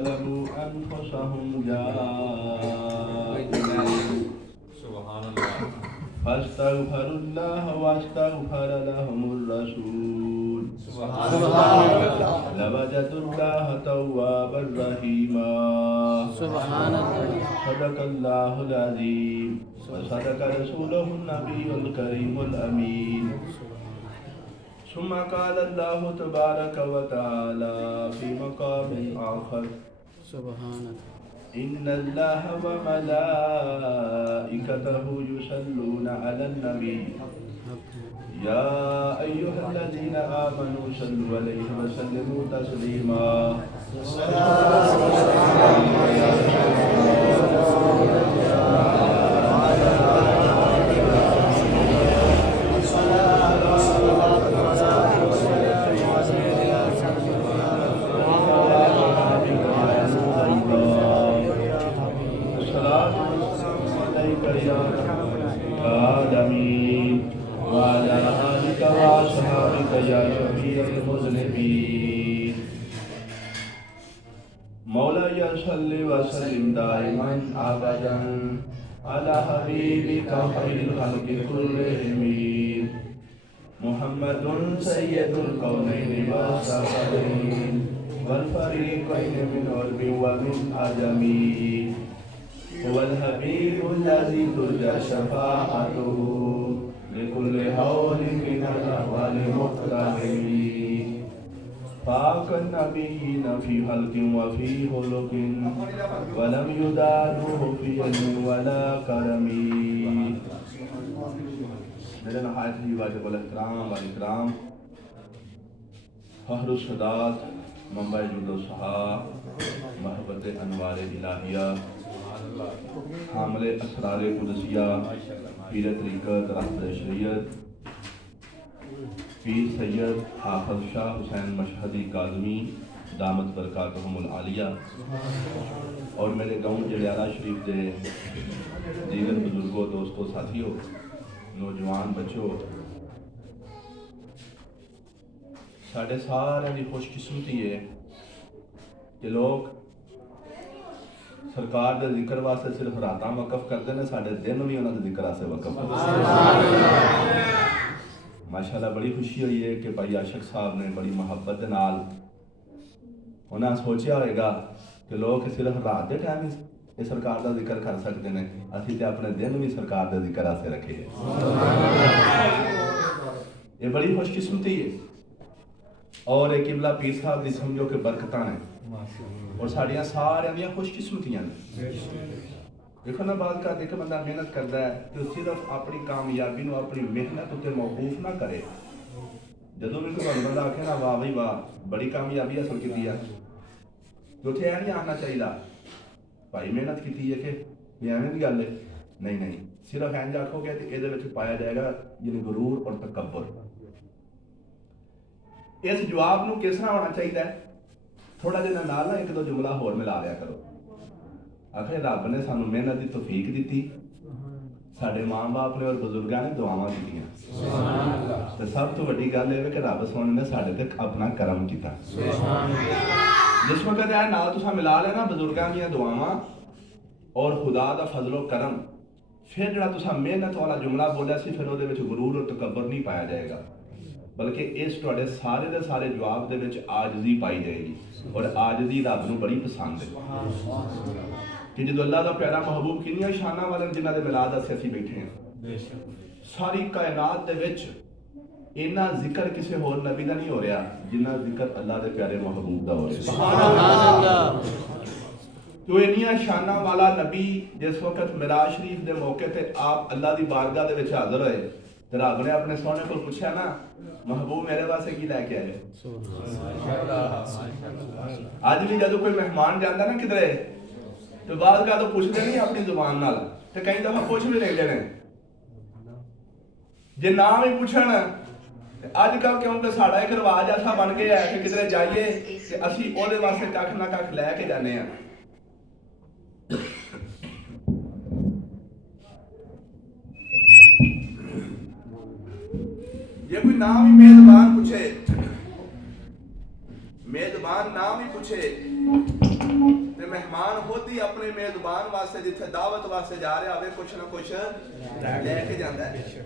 ظلموا أنفسهم جاءونا فاستغفروا الله واستغفر لهم الرسول لوجدوا الله توابا رحيما صدق الله العظيم وصدق رسوله النبي الكريم الأمين ثم قال الله تبارك وتعالى في مقام آخر إن الله وملائكته يصلون على النبي يا أيها الذين آمنوا صلوا عليه وسلموا تسليما وعلى آلك وأصحابك يا شفيع المذنبين مولاي صل وسلم دائما أبدا على حبيبك خير الخلق كلهم محمد سيد الكونين والثقلين والفريقين من عرب ومن عجم هو الحبيب الذي ترجى شفاعته لكل حول من الأحوال مقتحم فاق النبيين في خلق وفي خلق ولم يدانوه في علم ولا كرم मेरे नहायत ही वाजिब अलैहिस्सलाम वालिकराम फहर सदात मंबा जुदो सहा महबत अनवार इलाहिया हामले असरार कुदसिया पीर तरीक़त रहबर शरीयत पीर सैयद हाफिज़ शाह हुसैन मशहदी काज़मी दामत बरकातहुमुल आलिया और मेरे गाँव जड़ियाला शरीफ के दीगर बुजुर्गों दोस्तों साथियों नौजवान बच्चों साढ़े सारे की खुशकिस्मती है कि लोग सरकार के जिक्र वास्ते सिर्फ रात वकफ करते हैं, साढ़े दिन भी उन्होंने जिक्र वास्ते वकफ करते हैं। माशाल्लाह बड़ी खुशी हुई है कि भाई आशिक साहब ने बड़ी मुहब्बत के नाल उन्हें सोचा होगा कि लोग सिर्फ रात के टाइम ही ये सरकार का जिक्र कर सकते हैं, असी तो अपने दिन भी सरकार के जिक्र वास्ते रखे है। ये बड़ी खुशकिस्मती है और एक किबला पीर साहब की समझो कि बरकत ने और साड़ियाँ सारियां दी खुशकिस्मतियां ने। देखो ना बात का एक बंदा मेहनत करता है तो सिर्फ अपनी कामयाबी को अपनी मेहनत उत्ते मौकूफ ना करे। जदों भी कोई बंदा आखे ना वाह भाई वाह बड़ी कामयाबी हासिल की है तो उत्थे यह नहीं आना चाहिए भाई मेहनत की है कि एवं की गल है। नहीं नहीं, सिर्फ इंज आखोगे तो ये पाया जाएगा यानी गुरूर और तकब्बुर। इस जवाब को किस तरह होना चाहिए? थोड़ा जिहा नाल ना एक दो जुमला होर मिला लिया करो। आखिर रब ने सानू मेहनत की तौफीक दी, साडे माँ बाप ने और बुजुर्गों ने दुआवां कीतियां ते सब तो वड्डी गल है कि रब सोने ने साडे ते अपना करम कीता। जिस वक्त यह नाल तुसां मिला लिया ना बुजुर्गों दी दुआवां और खुदा दा फजलो करम, फिर जिहड़ा तुसां मेहनत वाला जुमला बोलिया सी फिर उहदे विच गुरूर और तकब्बुर नहीं पाया जाएगा, बल्कि इस तुहाडे सारे दे सारे जवाब दे विच आजजी पाई जाएगी। और आजजी रब नूं बड़ी पसंद है कि जो अल्लाह का प्यारा महबूब किनियां शाना वाले जिन्हां दे मिलाद असीं बैठे हैं, सारी कायनात दे विच इन्ना जिक्र किसी होर नबी का नहीं हो रहा जिन्ना जिक्र अल्लाह के प्यारे महबूब का हो रहा। तो इन्नियां शाना वाला नबी जिस वक्त मिराज शरीफ के मौके पर आप अल्लाह की बारगाह दे विच हाज़र होए तो रब ने अपने सोने को पूछा ना महबूब मेरे वास्ते की लैके आए। अज भी जब कोई मेहमान जाता ना किधरे तो बाद का तो पूछते नहीं अपनी जुबान नाल तो कई दफा पूछ भी लेते हैं जे ना भी पूछण। अजकल क्योंकि साडा एक रिवाज ऐसा बन गया है कि किधरे जाइए तो असी ओहदे वास्ते कख ना कख लैके जाने हैं। ये कोई नाम ही मेजबान पूछे, मेजबान नाम ही पूछे ਤੇ ਮਹਿਮਾਨ ਖੁਦ ਹੀ ਆਪਣੇ ਮੇਜ਼ਬਾਨ ਵਾਸਤੇ ਜਿੱਥੇ ਦਾਵਤ ਵਾਸਤੇ ਜਾ ਰਿਹਾ ਹੋਵੇ ਕੁਛ ਨਾ ਕੁਛ ਲੈ ਕੇ ਜਾਂਦਾ ਹੈ।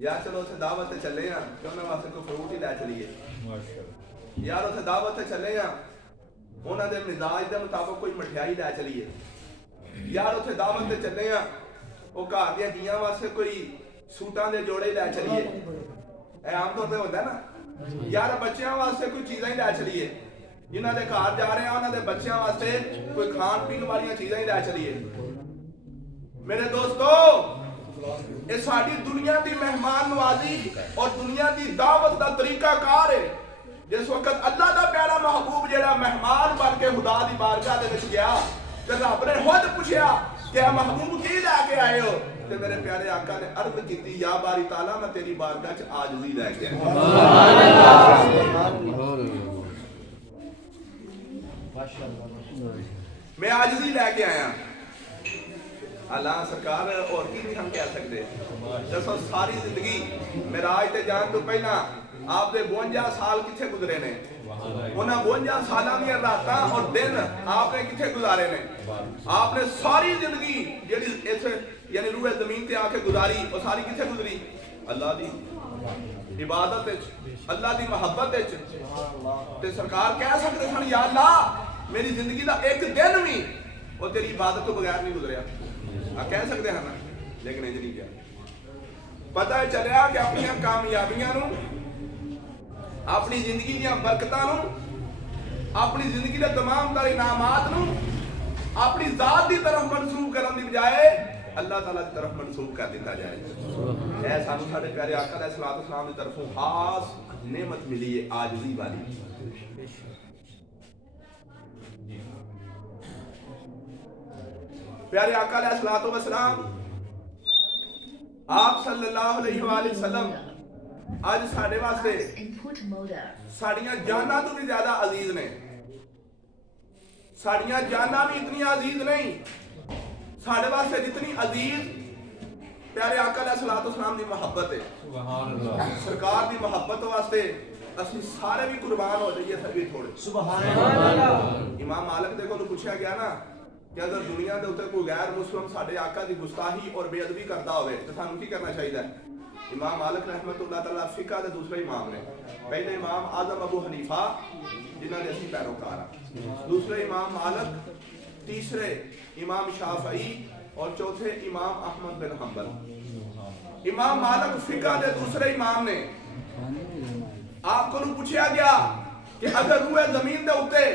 ਯਾਰ ਚਲੋ ਉੱਥੇ ਦਾਵਤ ਤੇ ਚੱਲੇ ਆ ਤੇ ਉਹਨਾਂ ਵਾਸਤੇ ਕੋਈ ਫਰੂਟ ਹੀ ਲੈ ਚਲੀਏ। ਯਾਰ ਉੱਥੇ ਦਾਵਤ ਤੇ ਚੱਲੇ ਆ ਉਹਨਾਂ ਦੇ ਮਿਜ਼ਾਜ ਦੇ ਮੁਤਾਬਕ ਕੋਈ ਮਠਿਆਈ ਲੈ ਚਲੀਏ। ਯਾਰ ਉੱਥੇ ਦਾਵਤ ਤੇ ਚੱਲੇ ਆ ਉਹ ਘਰ ਦੀਆਂ ਜੀਆਂ ਵਾਸਤੇ ਕੋਈ ਸੂਟਾਂ ਦੇ ਜੋੜੇ ਲੈ ਚਲੀਏ। ਇਹ ਆਮ ਤੌਰ ਤੇ ਹੁੰਦਾ ਨਾ। ਯਾਰ ਬੱਚਿਆਂ ਵਾਸਤੇ ਕੋਈ ਚੀਜ਼ਾਂ ਹੀ ਲੈ ਚਲੀਏ। ਜਿਨ੍ਹਾਂ ਦੇ ਘਰ ਜਾ ਰਹੇ ਆ ਉਹਨਾਂ ਦੇ ਬੱਚਿਆਂ ਵਾਸਤੇ ਕੋਈ ਖਾਣ ਪੀਣ ਵਾਲੀਆਂ ਚੀਜ਼ਾਂ ਹੀ ਲੈ ਚਲੀਏ। ਮੇਰੇ ਦੋਸਤੋ ਇਹ ਸਾਡੀ ਦੁਨੀਆ ਦੀ ਮਹਿਮਾਨ ਨਵਾਜ਼ੀ ਔਰ ਦੁਨੀਆ ਦੀ ਦਾਵਤ ਦਾ ਤਰੀਕਾ ਕਾਰ ਹੈ। ਜਿਸ ਵਕਤ ਅੱਲਾਹ ਦਾ ਪਿਆਰਾ महबूब ਜਿਹੜਾ ਮਹਿਮਾਨ ਬਣ ਕੇ ਖੁਦਾ ਦੀ ਬਾਰਗਾਹ ਦੇ ਵਿੱਚ ਗਿਆ ਤੇ ਰੱਬ ਨੇ ਖੁਦ ਪੁੱਛਿਆ ਕਿ महबूब ਕੀ ਲੈ ਕੇ ਆਏ ਹੋ ਤੇ ਮੇਰੇ ਪਿਆਰੇ ਆਕਾ ਨੇ ਅਰਜ਼ ਕੀਤੀ ਯਾ ਬਾਰੀ ਤਾਲਾ ਮੈਂ ਤੇਰੀ ਬਾਰਗਾਹ 'ਚ ਆਜਜ਼ੀ ਲੈ ਕੇ ਆਇਆ। मैं आजिज़ी लेके आया। अल्लाह सरकार और की नहीं हम कह सकते। दसो सारी जिंदगी मेराज ते जान तो पहला आपके 52 साल किथे गुजरे ने। उन्हें 52 सालों दी रातां और दिन आपने किथे गुजारे ने। आपने सारी जिंदगी जेड़ी इस यानी रूह जमीन ते आके गुजारी और सारी किथे गुजरी अल्लाह दी इबादत विच, अल्लाह दी मोहब्बत विच। ते सरकार कह सकते सन या अल्लाह मेरी जिंदगी का एक दिन भी वो तेरी इबादत तो बगैर नहीं गुजरिया। कह सकते हैं ना, लेकिन इंज नहीं किया। पता चलिया कि अपनी कामयाबियां नूं, अपनी जिंदगी दी बरकतां नूं, अपनी जिंदगी के तमाम तरह इनामात नूं अपनी जात की तरफ मनसूब करने की बजाय अल्लाह ताला की तरफ मनसूब कर दिता जाए। ऐ सानू साडे प्यारे आका दा सलात सलाम की तरफों खास नेमत मिली है आजिज़ी वाली। प्यारे आका अलैहिस्सलातु वस्सलाम आप सल्लल्लाहु अलैहि वसल्लम आज साडे वास्ते साड़ियां जाना तो भी ज्यादा अजीज ने। साड़ियां जाना भी इतनी अजीज नहीं साडे वास्ते जितनी अजीज प्यारे आका अलैहिस्सलातु वस्सलाम दी मोहब्बत है। सुभान अल्लाह। सरकार दी मोहब्बत वास्ते असि सारे भी कुर्बान हो जाइए फिर भी थोड़े। सुभान अल्लाह। इमाम मालिक दे कोल पूछा गया ना कि अगर दुनिया के उत्ते कोई गैर मुस्लिम साडे आका की गुस्ताही और बेअदबी करता होवे तो सानू की करना चाहिए। इमाम मालिक रहमतुल्लाह तआला फिका दे दूसरे इमाम ने। पहले इमाम आजम अबू हनीफा जिन्हां दे असीं पैरोकार हां, दूसरे इमाम मालिक, तीसरे इमाम शाफई और चौथे इमाम अहमद बिन हंबल। इमाम मालिक फिका दे दूसरे इमाम ने आपको पूछा गया कि अगर रूए जमीन दे उत्ते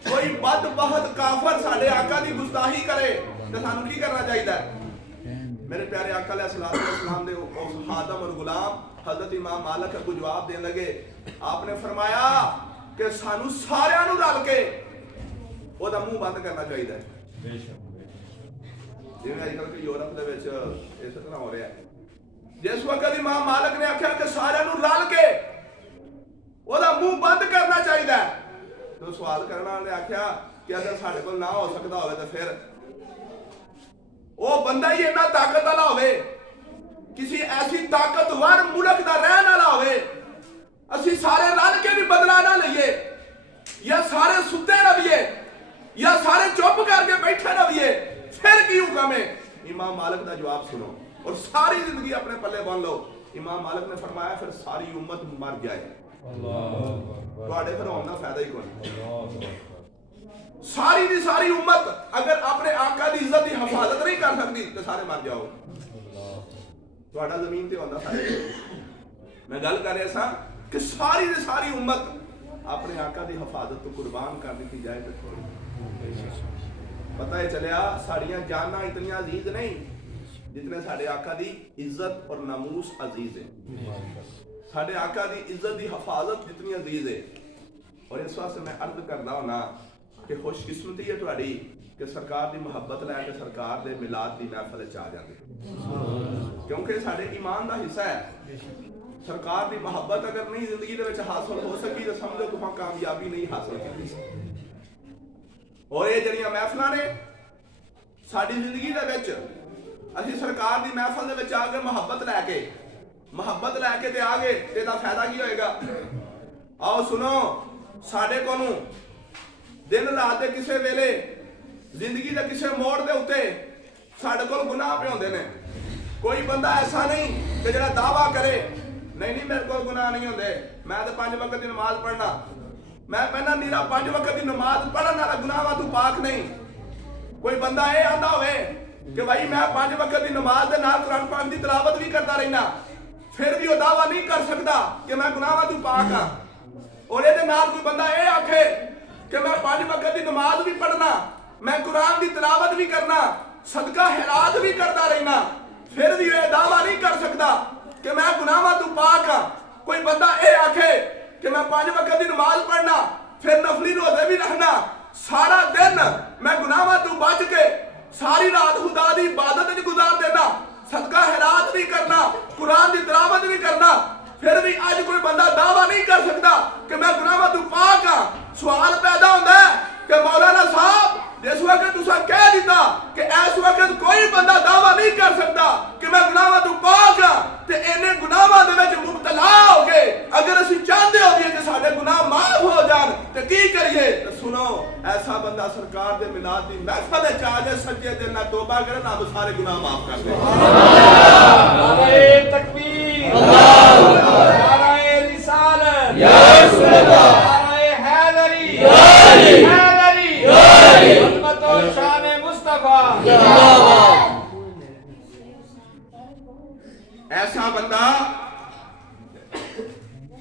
कोई बदबख्त काफर साडे आका दी गुस्ताही करे तो सानू की करना चाहिए। मेरे प्यारे आका अलैहिस्सलातु वस्सलाम दे उस खादम और गुलाम हजरत इमाम मालिक को जवाब देने लगे। आपने फरमाया कि सानू सारियां नू रल के ओदा मुंह बंद करना चाहिए। जिवें अजकल के यूरोप दे विच इस तरह हो रहा है। जिस वक्त इमाम मालिक ने आख्या कि सारियां नू रल के ओदा मुंह बंद करना चाहिए तो सवाल करने वाले आख्या कि अगर साढ़े को ना हो सकता हो तो फिर वो बंदा ही इन्ना ताकत वाला होवे, किसी ऐसी ताकतवर मुल्क का रहने वाला होवे, असी सारे रल के भी बदला ना लईए या सारे सुते रहिए या सारे चुप करके बैठे रहिए फिर की हुक्म है। इमाम मालिक का जवाब सुनो और सारी जिंदगी अपने पल्ले बांध लो। इमाम मालिक ने फरमाया फिर सारी उम्मत मर जाए। ਤੁਹਾਡੇ ਫਿਰ ਹੋਣ ਦਾ ਫਾਇਦਾ ਹੀ ਕੋਈ। सारी दी सारी उम्मत अगर अपने आका दी इज्जत की हिफाजत नहीं कर सकती तो सारे मर जाओ। ਤੁਹਾਡਾ ਜ਼ਮੀਨ ਤੇ ਹੁੰਦਾ ਸਾਰੇ। मैं गल कर रहा था कि सारी दी सारी उम्मत अपने आका की हिफाजत तो कुर्बान कर दी जाए तो थोड़ी पता है चलिया साड़ियां जाना इतनी अजीज नहीं जितने साडे आका की इज्जत और नामूस अजीज है। साडे आका की इज्जत की हिफाजत जितनी अजीज है। और इस वास्ते मैं अर्ज करदा होना कि खुशकिस्मती है तुहाडी कि सरकार की मुहब्बत लैके सरकार के मिलाद की महफिल च आ जाते क्योंकि साडे ईमान का हिस्सा है। सरकार की मुहब्बत अगर नहीं जिंदगी दे विच हासिल हो सकी तो समझो तुहां कामयाबी नहीं हासिल की। और ये जड़ियां महफिलां ने साडी जिंदगी दे विच असीं सरकार की महफिल दे विच आ के मुहब्बत लैके ते आ गए ते दा फायदा की होएगा। आओ सुनो साडे कोलों दिन रात के किसी वेले जिंदगी के किसी मोड़ के उत्ते साडे कोल गुनाह पे होंदे ने। कोई बंदा ऐसा नहीं कि जिहड़ा दावा करे नहीं नहीं मेरे को गुनाह नहीं होंदे, मैं तो 5 वक्त की नमाज पढ़ना, मैं कहना नीरा 5 वक्त की नमाज पढ़न वाला गुनाह तू पाक नहीं। कोई बंदा ये आंदा होवे कि भाई मैं 5 वक्त की नमाज दे नाल कुरान पाक की तिलावत भी करता रहना, फिर भी वो दावा नहीं कर सकता कि मैं गुनाह तू पाक हाँ। और ये नाल कोई बंदा ये आखे कि मैं 5 वक्त की नमाज भी पढ़ना, मैं कुरान की तिलावत भी करना, सदका खैरात भी करता रहना, फिर भी ये दावा नहीं कर सकता कि मैं गुनाह तू पाक हाँ। कोई बंदा ये आखे कि मैं 5 वक्त की नमाज पढ़ना, फिर नफली रोजे भी रखना, सारा दिन मैं गुनाह तू बच के सारी रात खुदा की इबादत में गुजार देना, सदका खैरात भी करना, कुरान की तिलावत भी करना, फिर भी आज कोई बंदा दावा नहीं कर सकता कि मैं गुनाह तू पाक हाँ। सवाल पैदा होता है कि मौलाना साहब जिस वक्त तुसा कह दिता कि इस वक्त कोई बंदा दावा नहीं कर सकता कि मैं गुनाह तू पाक हाँ, ते इन्हें गुनाहां दे विच मुब्तला हो गए, अगर असीं चाहते हो कि साडे गुनाह माफ हो जान ते की करिए? तो सुनो, ऐसा बंदा सरकार दे मिलाद दी महफिल विच आ जाए, सच्चे दिल नाल तौबा करे, रब सारे गुनाह माफ कर दे। नारे तकबीर, अल्लाहु अकबर, नारे रिसालत, या रसूल अल्लाह, नारे हैदरी, या अली, हैदरी, या अली, उम्मत और शान मुस्तफा, जिंदाबाद। ऐसा बंदा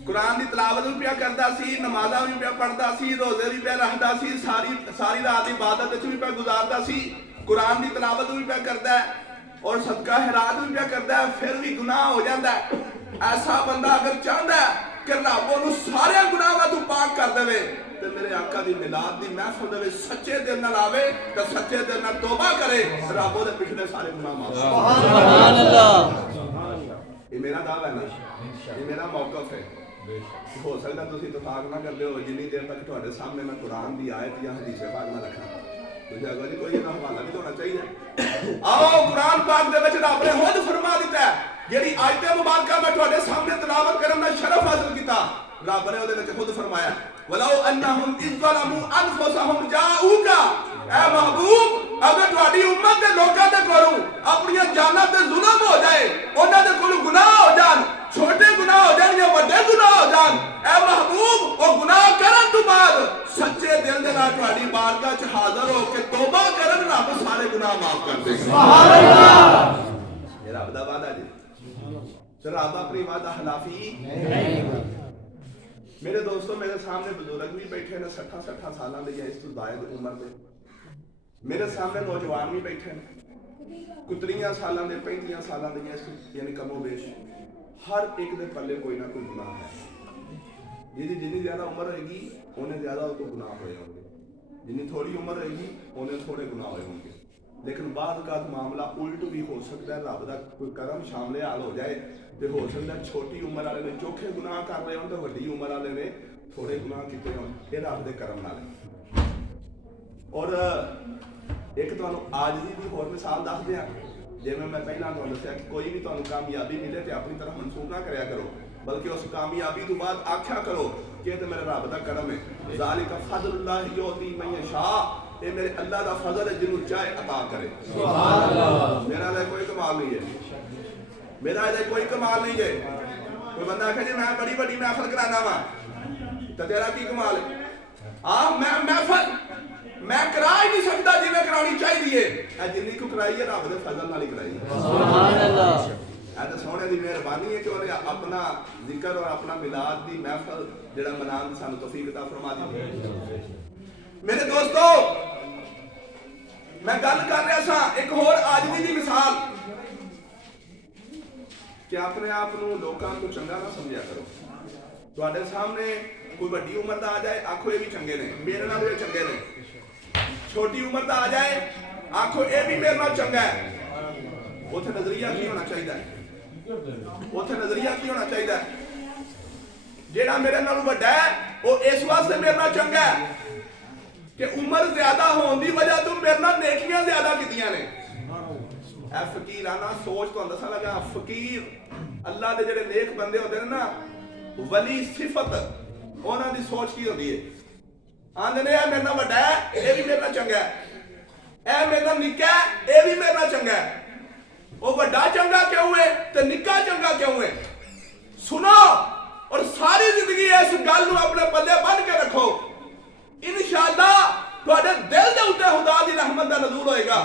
कुरान की तिलावत भी पिया करता सी, नमाज़ां भी पिया पढ़ता सी, रोजे भी पिया रखता सी, सारी रात इबादत विच भी पिया गुजारता सी, कुरान की तिलावत भी पिया करता है और सदका खैरात भी पिया करता है, फिर भी गुनाह हो जाता है। ऐसा बंदा अगर चाहता है कि रब उहनूं सारे गुनाह तू पाक कर देवे ते मेरे आका दी मिलाद दी महफिल दे विच सच्चे दिल नाल आवे ते सच्चे दिल नाल तौबा करे, रब ओहदे पिछले सारे गुनाह माफ कर दे। सुभान अल्लाह। ये मेरा दावा है ना, ये मेरा मौकफ है। हो सकता तुम इतफाक ना करते हो, जिन्नी देर तक तुम्हारे सामने मैं कुरान की आयत या हदीस पाक ना रखा, तुझे अगो जी कोई हवाला भी होना चाहिए। आओ कुरान पाक दे विच रब ने खुद फरमा दिता है, जेड़ी आयत मुबारक मैं तुम्हारे सामने तिलावत करन दा शरफ हासिल किया, रब ने ओदे विच खुद फरमाया वलाउ अन्नहुम इज़्ज़लमू अनफुसहुम जाऊका, ऐ महबूब अगर तुम्हारी उम्मत के लोगों के कोलों अपनी जानां ते जुल्म हो जाए, उन्हां दे कोलों गुनाह हो जान, छोटे गुनाह हो जान या बड़े गुनाह हो जान, ऐ महबूब वो गुनाह करन तो बाद सच्चे दिल दे नाल तुम्हारी बारगाह च हाजिर हो के तौबा करन, रब सारे गुनाह माफ कर देगा। सुभान अल्लाह। ये रब दा वादा जी, ते रब अपनी वादा खिलाफी नहीं। मेरे दोस्तों, मेरे सामने बुजुर्ग भी बैठे ने 60 साल के, इस तो जायद उम्र के, मेरे सामने नौजवान भी बैठे हैं कोई 30 साल के, 35 साल के, यानी कमो बेश हर एक के पल्ले कोई ना कोई गुनाह है। जिहदी जिन्नी ज्यादा उम्र होगी उन्हें ज्यादा तो गुनाह होए होंगे, जिन्नी थोड़ी उम्र होगी उन्हें थोड़े गुनाह होए होंगे। लेकिन बाद का मामला उल्ट भी हो सकता है, रब का कोई करम शामिल हाल हो जाए तो हो सकता है छोटी उम्र वाले ने चोखे गुनाह कर रहे हो तो वड्डी उम्र वाले ने थोड़े गुनाह किए हो, ये रब के करम नाल। और एक तुहानूं आजजी की होर मिसाल दस दियां, जिवें मैं पहला तुहानूं दस्सिया कि कोई भी तुहानूं कामयाबी मिले तो अपनी तरफ मंसूब ना करया करो, बल्कि उस कामयाबी तो बाद आख्या करो कि ये तो मेरे रब का करम है। ज़ालिका फ़ज़्लुल्लाह युअती मन यशा, ये मेरे अल्लाह का फजल है जिन्होंने चाहे अता करे। सुभान अल्लाह। मेरा तो कोई कमाल नहीं है, मेरा तो कोई कमाल नहीं है। कोई बंदा आखे जी मैं बड़ी बड़ी महफिल कराना वा, तो तेरा की कमाल है? मैं महफिल मैं करा ही नहीं सकता जिवें करानी चाहिए, जिन्नी को कराई है रब दे फजल नाल ही कराई है। सुभान अल्लाह। तो सोने की मेहरबानी है कि उन्हें अपना जिक्र और अपना मिलाद की महफिल जिहड़ा मनाने की सानूं तौफीक अता फरमा दी। मेरे दोस्तों, मैं गल कर रहा था एक होर आजमी की मिसाल कि अपने आप को लोगों को चंगा ना समझा करो। तुहाडे सामने कोई बड़ी उम्र का आ जाए, आखो ये भी चंगे ने, मेरे नाल ये चंगे ने। छोटी उम्र का आ जाए, आखो ये भी मेरे नाल चंगा है। उथे नजरिया की होना चाहिए, उथे नजरिया की होना चाहिए, जेड़ा मेरे नाल वड्डा है वो इस वास्ते मेरे नाल चंगा है कि उम्र ज्यादा होने की वजह तो मेरे नाल नेकियां ज्यादा कीतियां ने। ए फकीराना सोच तो दसा लगा, फकीर अल्लाह दे जेड़े नेक बंदे होंदे ने ना, वली सिफत उन्हां दी सोच की होंदी है, आंदे ने मेरे नाल वड्डा है ये भी मेरे नाल चंगा है। नाल निक्का है, ये भी मेरे नाल चंगा है। वो बड़ा चंगा क्यों है ते निक्का चंगा क्यों है? सुनो और सारी जिंदगी इस गल नूं अपने पल्ले बन के रखो। इंशाअल्लाह तुहाडे दिल दे उत्ते खुदा दी रहमत दा नज़ूल होएगा।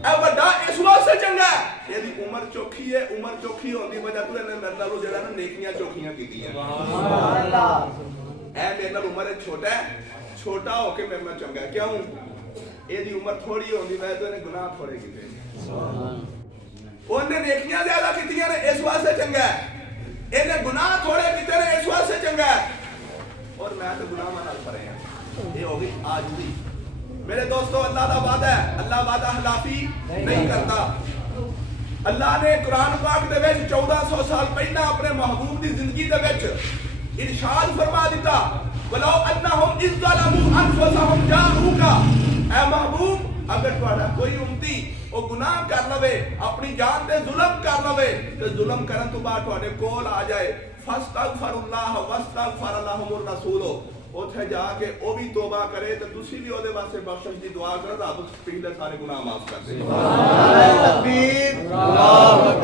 ए बड़ा इस वास्ते चंगा है, ਇਹਦੀ उम्र चोखी है। उम्र चोखी होने की वजह तो ਇਹਨੇ ਮੇਰੇ ਨਾਲ ਜਿਹੜਾ ਨਾ नेकियां चोखियां कीतियां। सुभान अल्लाह। ए मेरे नाल उम्र छोटा है, छोटा होके मेरे नाल चंगा है। क्यों? ਇਹਦੀ उम्र थोड़ी होने की वजह तो ਇਹਨੇ गुनाह थोड़े कीते। ਉਹਨੇ नेकियां ज्यादा कीतियां ने, इस वास्ते चंगा है। ਇਹਨੇ गुनाह थोड़े कीते ने, इस वास्ते चंगा है। और मैं तो गुनाहां नाल भरे हां। ये हो गई आजिज़ी। मेरे दोस्तों, अल्लाह दा वादा है, अल्लाह वादा खिलाफी नहीं करता। अल्लाह ने कुरान पाक दे विच 1400 साल पहला अपने महबूब दी जिंदगी दे विच इरशाद फरमा दिता, वलो अन्नहुम इज़ ज़लमू अनफुसहुम जाऊका। ऐ महबूब, अगर तुहाडा कोई उम्मती वो गुनाह कर लवे, अपनी जान ते जुल्म कर लवे, ते जुल्म करन तो बाद तुहाडे कोल आ जाए, फस्तगफिरुल्लाह वस्तगफर लहुमुर रसूल, उथे जाके वो भी तौबा करे तो तुसी भी ओदे वास्ते बख्शिश दी दुआ करो, रब पिछले सारे गुनाह माफ कर दे। नारे तकबीर,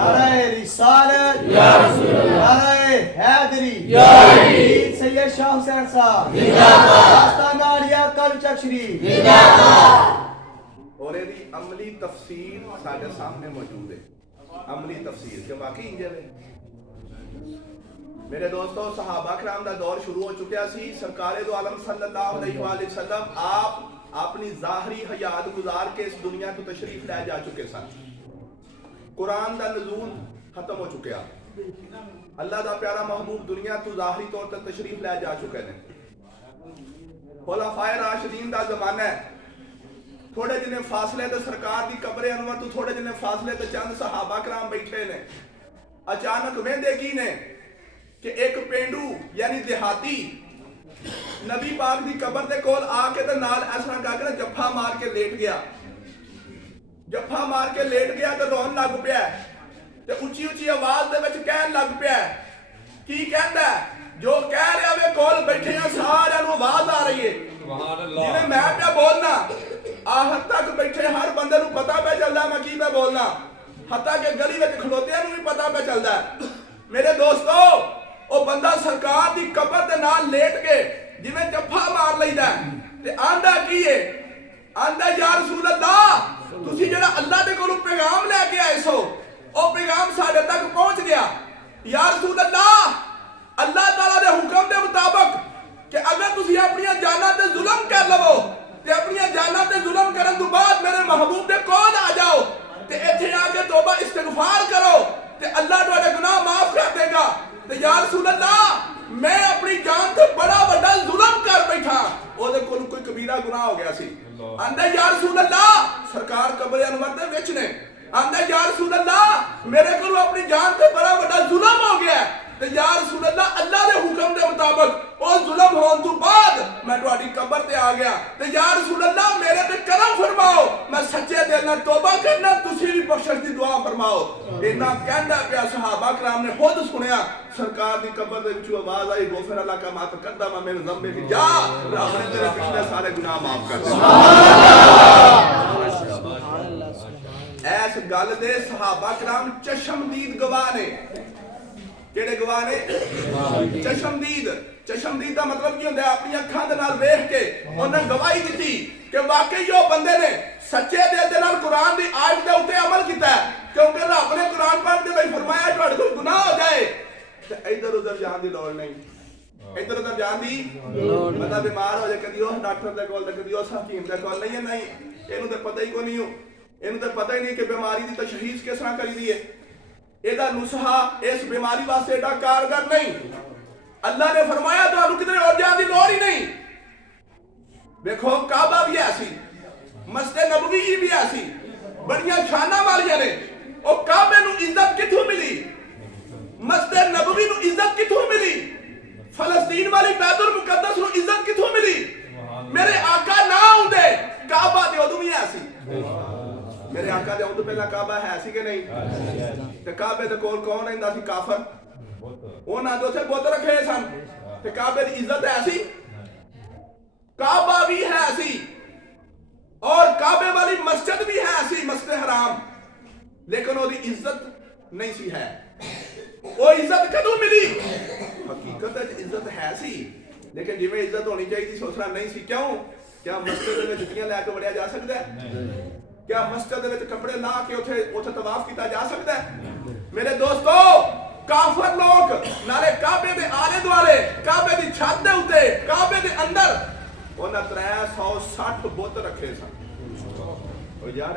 नारे रिसालत, या रसूल अल्लाह, नारे हैदरी, या अली, सैयद शाह हुसैन साहब जिंदाबाद, आस्ताना लियाकत चक्षरी जिंदाबाद। और यदि अमली तफसीर साडे सामने मौजूद है, अमली तफसीर के वाकई इंजन है। मेरे दोस्तों, सहाबा किराम दा दौर शुरू हो चुका सी। सरकारे दो आलम सल्लल्लाहु अलैहि वसल्लम आप अपनी ज़ाहरी हयात गुजार के इस दुनिया को तशरीफ लै जा चुके सन। कुरान दा नज़ूल खत्म हो चुका। अल्लाह दा प्यारा महबूब दुनिया तो ज़ाहरी तौर पर तशरीफ लै जा चुके ने। खुलाफाए राशिदीन दा ज़माना है। थोड़े जिन्ने फासले ते सरकार दी कब्र अनवर तो थोड़े जिन्ने फासले ते चंद सहाबा किराम बैठे ने। अचानक वेंदे की ने कि एक पेंडू यानी देहाती नबी पाक दी कब्र दे कोल आके ते नाल इस तरह करके जफ्फा मार के लेट गया। जफ्फा मार के लेट गया तो रोन लग पिया ते उच्ची उच्ची आवाज दे विच कहन लग पिया। की कहंदा? जो कह रहा वे कोल बैठे हैं सारियां नूं आवाज आ रही है। सुभान अल्लाह। जिवें मैं पे बोलना आहत तक बैठे हर बंदे नूं पता पे चलदा मैं की पे बोलना, हत्ता के गली विच खलोतियां नूं भी पता पे चलदा। मेरे दोस्तों, वो बंदा सरकार दी कब्र दे नाल लेट के जिवें जफ्फा मार लईदा ते आंदा की है? आंदा या रसूल अल्लाह, तुसी जेड़ा अल्लाह दे कोलों पैगाम लेके आए सो ओ पैगाम साडे तक पहुंच गया। या रसूल अल्लाह, अल्लाह ताला दे हुक्म दे मुताबिक कि अगर तुसी अपनी जाना ते जुल्म कर लवो ते अपनी जाना ते जुल्म करन तो बाद मेरे महबूब दे कोल आ जाओ ते इत्थे आके तौबा इस्तिगफार करो ते अल्लाह तुहाडे गुनाह माफ कर देगा। ते या रसूल अल्लाह, मैं अपनी जान ते बड़ा बड़ा जुल्म कर बैठा। ओदे कोल कोई कबीरा गुनाह हो गया सी। आंदा या रसूल अल्लाह, सरकार कब्र अनवर दे विच ने। आंदा या रसूल अल्लाह, मेरे कोल अपनी जान ते बड़ा बड़ा जुल्म हो गया। ते या रसूल अल्लाह, अल्लाह दे हुक्म दे मुताबिक ओ जुल्म होने तो बाद मैं तुहाडी कब्र ते आ गया। ते या रसूल अल्लाह, मेरे ते करम फरमाओ, मैं सच्चे दिल नाल तौबा करना, तुसी भी बख्शिश दी दुआ फरमाओ। इन्ना कहंदा पिया सहाबा किराम ने खुद सुनिया। सरकार दी कब्र दे विचों आवाज आई, गोफर अल्लाह का मा तकद्दम मिन ज़म्बे की, जा रब ने तेरे पिछले सारे गुनाह माफ कर दिए। ऐस गल दे सहाबा किराम चशमदीद गवाह ने। केड़े गवाह ने? चशमदीद। चशमदीद दा मतलब की होंदा है? अपनी अखां दे नाल वेख के उन्हें गवाही दी कि वाकई वो बंदे ने सच्चे दिल दे नाल कुरान दी आयत दे उत्ते अमल कीता है। क्योंकि रब ने कुरान पाक दे विच फरमाया तुहाडे कोल गुनाह हो जाए ते इधर उधर जान दी लोड़ नहीं। इधर उधर जान दी बंदा बीमार हो जाए, कदी उस डॉक्टर दे कोल ते कदी उस हकीम दे कोल, नहीं इहनूं ते पता ही कोई नहीं हो। इहनूं ते पता ही नहीं कि बीमारी दी तशखीस किस तरह करी दी है। एदा नुस्खा इस बीमारी वास्ते एडा कारगर नहीं। अल्लाह ने फरमाया तुहानूं किधरे और जाने की लोड़ ही नहीं। देखो काबा भी ऐसी, मस्जिद नबवी भी ऐसी, बड़ियां शाना वालियां ने। और काबे नूं इज्जत कित्थों मिली? मस्जिद नबवी नूं इज्जत कित्थों मिली? फलस्तीन वाली बैतुल मुकद्दस नूं इज्जत कित्थों मिली? मेरे आका ना हुंदे काबा ते उदों भी ऐसी। मेरे आका दे उदों पहला काबा है सी कि नहीं? ते काबे दे कोल कौन रहिंदा सी? काफर। उन्हां दे उत्थे बुत रखे सन ते काबे दी इज्जत है सी? काबा भी है सी और काबे वाली मस्जिद भी है सी मस्जिद हराम, लेकिन ओदी इज्जत नहीं सी है। वो इज्जत कदों मिली? हकीकत इज्जत है सी, लेकिन जिवें इज्जत होनी चाहिए उस तरह नहीं सी। क्यों? क्या मस्जिद में जुतियां लैके वड़िया जा सकता है? क्या मस्जिद में कपड़े ला के उथे तवाफ किया जा सकता है? मेरे दोस्तों, काफर लोग नाले काबे दे आले दुआले, काबे दी छत दे उत्ते, काबे दे अंदर उन्हां 360 बुत रखे सन। और यार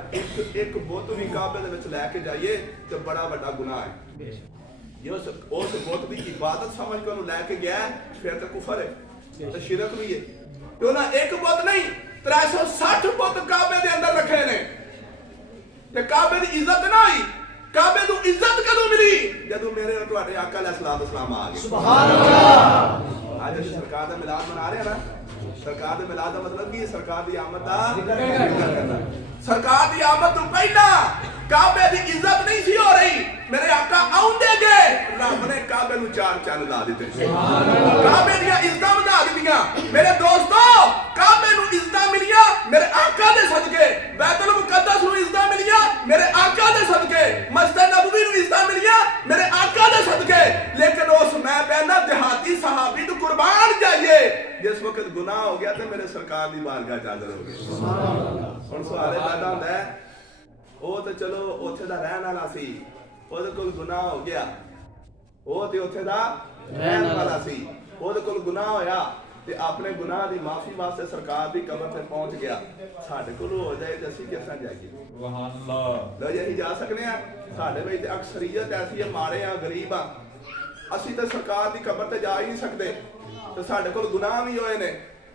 एक बुत भी काबे दे विच लैके जाइए तो बड़ा बड़ा गुनाह है। ये उस बुत की इबादत समझ के लैके गया फिर तो कुफर है, तो शिरक भी है। तो ना एक बुत नहीं 360 बुत काबे दे अंदर रखे ने, ते काबे दी इज्जत ना हुई। काबे नूं इज्जत कदों मिली? जदों मेरे और तुहाडे आका अलैहिस्सलाम आ गए। सुभान अल्लाह। आज सरकार दा मिलाद मना रहे हैं ना, सरकार दे मिलाद दा मतलब की सरकार दी आमद दा जिक्र करना। सरकार दी आमद तो पहला काबे दी इज्जत नहीं सी हो रही। मेरे आका आउंदे गए, रब ने काबे नूं 4 चंद ला दिते। सुभान अल्लाह। काबे दी इज्जत बढ़ा दित्तियां। मेरे दोस्तों, काबे नूं इज्जत मिलिया मेरे आका दे सदके, बैतुल मुकद्दस नूं इज्जत मिलिया मेरे आका दे सदके, मस्जिद नबवी नूं इज्जत मिलिया मेरे आका दे सदके। लेकिन उस मैं पहना देहाती सहाबी तो कुर्बान जाइए जिस वक्त गुनाह हो गया तो मेरे सरकार दी बारगाह च हाज़र हो गए। हुण सवाल पैदा होंदा है, वो तो चलो उत्थे दा रहन वाला सी, ओहदे कोल गुनाह हो गया, वो ते उत्थे दा रहन वाला सी, ओहदे कोल गुनाह होया ते अपने गुनाह दी माफी वास्ते सरकार दी कब्र ते पहुंच गया। साडे कोल हो जाए ते असीं किस तरह जाइए? सुभान अल्लाह। लो जी असीं जा सकने आ? साडे विच अक्सरीयत ऐसी है, माड़े आ, गरीब आ, असीं ते सरकार दी कब्र ते जा ही नहीं सकदे, ते साडे कोल गुनाह भी होए ने।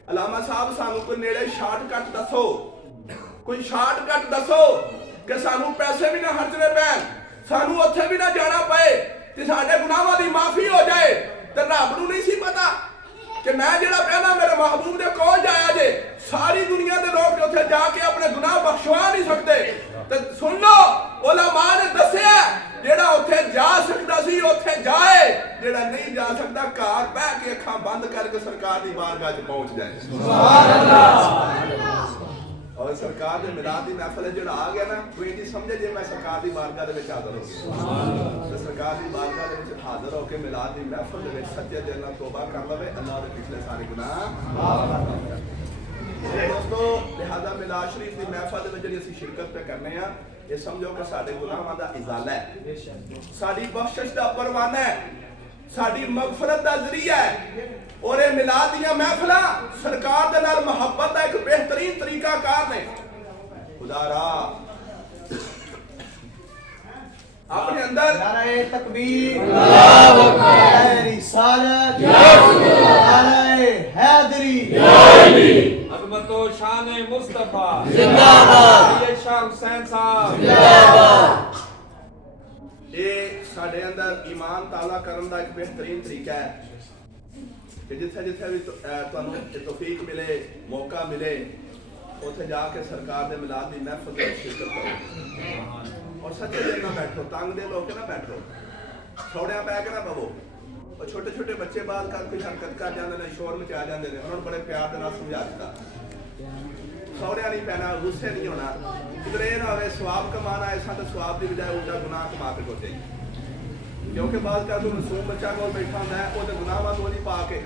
अलामा साहब सानू कोई नेड़े शार्टकट दसो, कोई शार्टकट दसो कि सानू पैसे भी ना खर्चने पैन, सानू उत्थे भी ना जाना पे ते साडे गुनाहां दी माफी हो जाए। ते रब नूं नहीं सी पता कि मैं जेड़ा पहना मेरे महबूब दे कोल जाया जे, सारी दुनिया दे लोग उत्थे जाके अपने गुनाह बख्शवा नहीं सकते। ते सुन लो, उलमा ने दस्सिया जेड़ा उत्थे जा सकदा सी उत्थे जाए, जेड़ा नहीं जा सकदा घर बैठ के अखां बंद करके सरकार दी बारगाह च पहुंच जाए। सुभान अल्लाह। और सरकार दे मिलाद दी महफिल जेड़ा आ गया ना, कोई नहीं समझे जे मैं सरकार दी बारगाह दे विच हाज़र हो गया। तो सरकार दी बारगाह दे विच हाज़र होके मिलाद दी महफिल दे विच सच्चे दिल नाल तौबा कर लवे, अल्लाह दे पिछले सारे गुनाह माफ कर दे। दोस्तों, लिहाजा मिलाद शरीफ दी महफिल दे विच जेड़ी असीं शिरकत पे करने आ, ये समझो कि साडे गुनाहां दा इज़ाला है, साडी बख्शिश दा परवाना है, साडी मगफरत दा ज़रिया है। और ये मिलाद दियां महफिलां सरकार दे नाल मुहब्बत दा एक बेहतरीन तरीकाकार ने। खुदारा अपने अंदर नारे तकबीर, अल्लाहु अकबर, नारे रिसालत, या रसूल अल्लाह, नारे हैदरी, या अली, अज़मतो शान मुस्तफा जिंदाबाद, ये शाह हुसैन साहब जिंदाबाद। ये साडे अंदर ईमान ताला करन दा एक बेहतरीन तरीका है कि जिथे जिथे भी तुहानू तौफीक मिले, मौका मिले, उत्थे जाके सरकार दे मिलाद दी महफिल में शिरकत करो। और सच्चे दिल ना बैठो, तंग दिल होके ना बैठो, थोड़िया पै के ना पवो। और छोटे छोटे बच्चे बाल कर कोई हरकत कर जाते हैं, शोर मचा जाते हैं, उन्होंने बड़े प्यार के नाल समझा दिता, थोड़िया नहीं पैना, गुस्से नहीं होना, किधर ये ना हो सवाब कमाना ऐसा तो सवाब की बजाय उल्टा गुनाह कमा के को चाहिए। क्योंकि बाल कर कोई मासूम बच्चा कोल बैठा होंदा है, वो तो गुनाह तो नहीं पा के,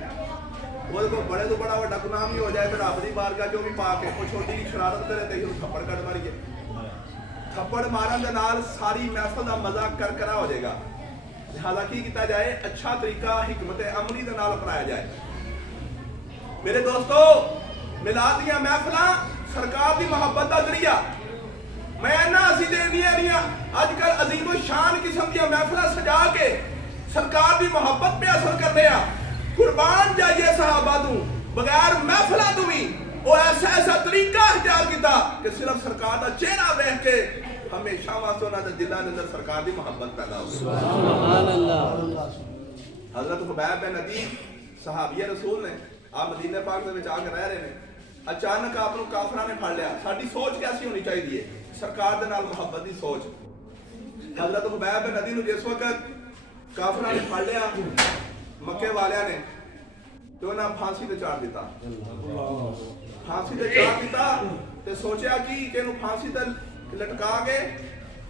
वो को बड़े तो बड़ा वड्डा गुनाह भी हो जाए तो रब दी बारगाह चों भी पा के, वो छोटी जी शरारत करे तो उसनूं थप्पड़ कट मारीए, थप्पड़ मारन दे नाल सारी महफिल दा मज़ा करकरा हो जाएगा। लिहाजा की किया जाए, अच्छा तरीका हिकमत अमली दे नाल अपनाया जाए। मेरे दोस्तों, मिलाद दियां महफिलां सरकार दी मुहब्बत दा जरिया। मैं ना असीं दे अजकल अजीम शान किस्म दी महफिलां सजा के सरकार दी मुहब्बत पे असर करने आ। कुर्बान जाइए सहाबा तू, बगैर महफिलां तू भी वो ऐसा ऐसा तरीका इख्तियार किया कि सिर्फ सरकार दा चेहरा देख के हमेशा वास्ते उन्हां दे दिलां दे अंदर सरकार दी मुहब्बत पैदा हो। सुभान अल्लाह। हज़रत खुबैब बिन अदीब सहाबिया रसूल ने आप मदीने पाक दे विच आके रह रहे ने, अचानक आप नूं काफरां ने फड़ लिया। साडी सोच कैसी होनी चाहिए? सरकार दे नाल मुहब्बत दी सोच। हज़रत खुबैब बिन अदीब नूं जिस वक्त काफरां ने फड़ लिया मक्के वालियां ने, तो उन्हें फांसी ते चाड़ दिता, फांसी ते चाड़ दिता। ਤੇ ਸੋਚਿਆ ਕਿ ਇਹਨੂੰ ਫਾਂਸੀ ਤੇ ਲਟਕਾ ਕੇ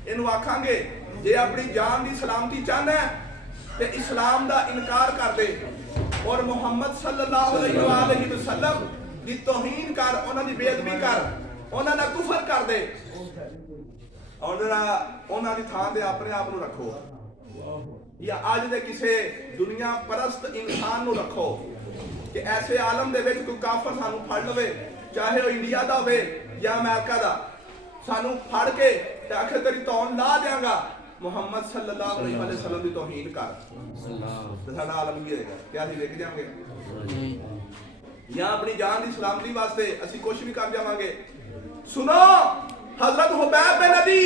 ਇਹਨੂੰ ਆਖਾਂਗੇ ਜੇ ਆਪਣੀ ਜਾਨ ਦੀ ਸਲਾਮਤੀ ਚਾਹਨਾ ਤੇ ਇਸਲਾਮ ਦਾ ਇਨਕਾਰ ਕਰ ਦੇ ਔਰ ਮੁਹੰਮਦ ਸੱਲੱਲਾਹੁ ਅਲੈਹਿ ਵਸੱਲਮ ਦੀ ਤੋਹੀਨ ਕਰ, ਉਹਨਾਂ ਦੀ ਬੇਅਦਬੀ ਕਰ, ਉਹਨਾਂ ਦਾ ਕੁਫਰ ਕਰ ਦੇ ਔਰ ਉਹਨਾਂ ਦੀ ਥਾਂ ਤੇ ਆਪਣੇ ਆਪ ਨੂੰ ਰੱਖੋ ਜਾਂ ਅੱਜ ਦੇ ਕਿਸੇ ਦੁਨੀਆ ਪਰਸਤ ਇਨਸਾਨ ਨੂੰ ਰੱਖੋ ਕਿ ਐਸੇ ਆਲਮ ਦੇ ਵਿੱਚ ਕੋਈ ਕਾਫਰ ਸਾਨੂੰ ਫੜ ਲਵੇ, ਚਾਹੇ ਉਹ ਇੰਡੀਆ ਦਾ ਹੋਵੇ ਜਾਂ ਅਮਰੀਕਾ ਦਾ, ਸਾਨੂੰ ਫੜ ਕੇ ਤੇ ਆਖੇ ਤੇਰੀ ਤੌਣ ਲਾ ਦਿਆਂਗਾ, ਮੁਹੰਮਦ ਸੱਲੱਲਾਹੁ ਅਲੈਹਿ ਵਸੱਲਮ ਦੀ ਤੋਹੀਨ ਕਰ, ਤੇ ਸਾਡਾ ਆਲਮ ਕੀ ਹੋਏਗਾ? ਕਿ ਅਸੀਂ ਵਿਕ ਜਾਵਾਂਗੇ ਜਾਂ ਆਪਣੀ ਜਾਨ ਦੀ ਸਲਾਮਤੀ ਵਾਸਤੇ ਅਸੀਂ ਕੁਝ ਵੀ ਕਰ ਜਾਵਾਂਗੇ। ਸੁਣੋ, हजरत हुबैब बिन अदी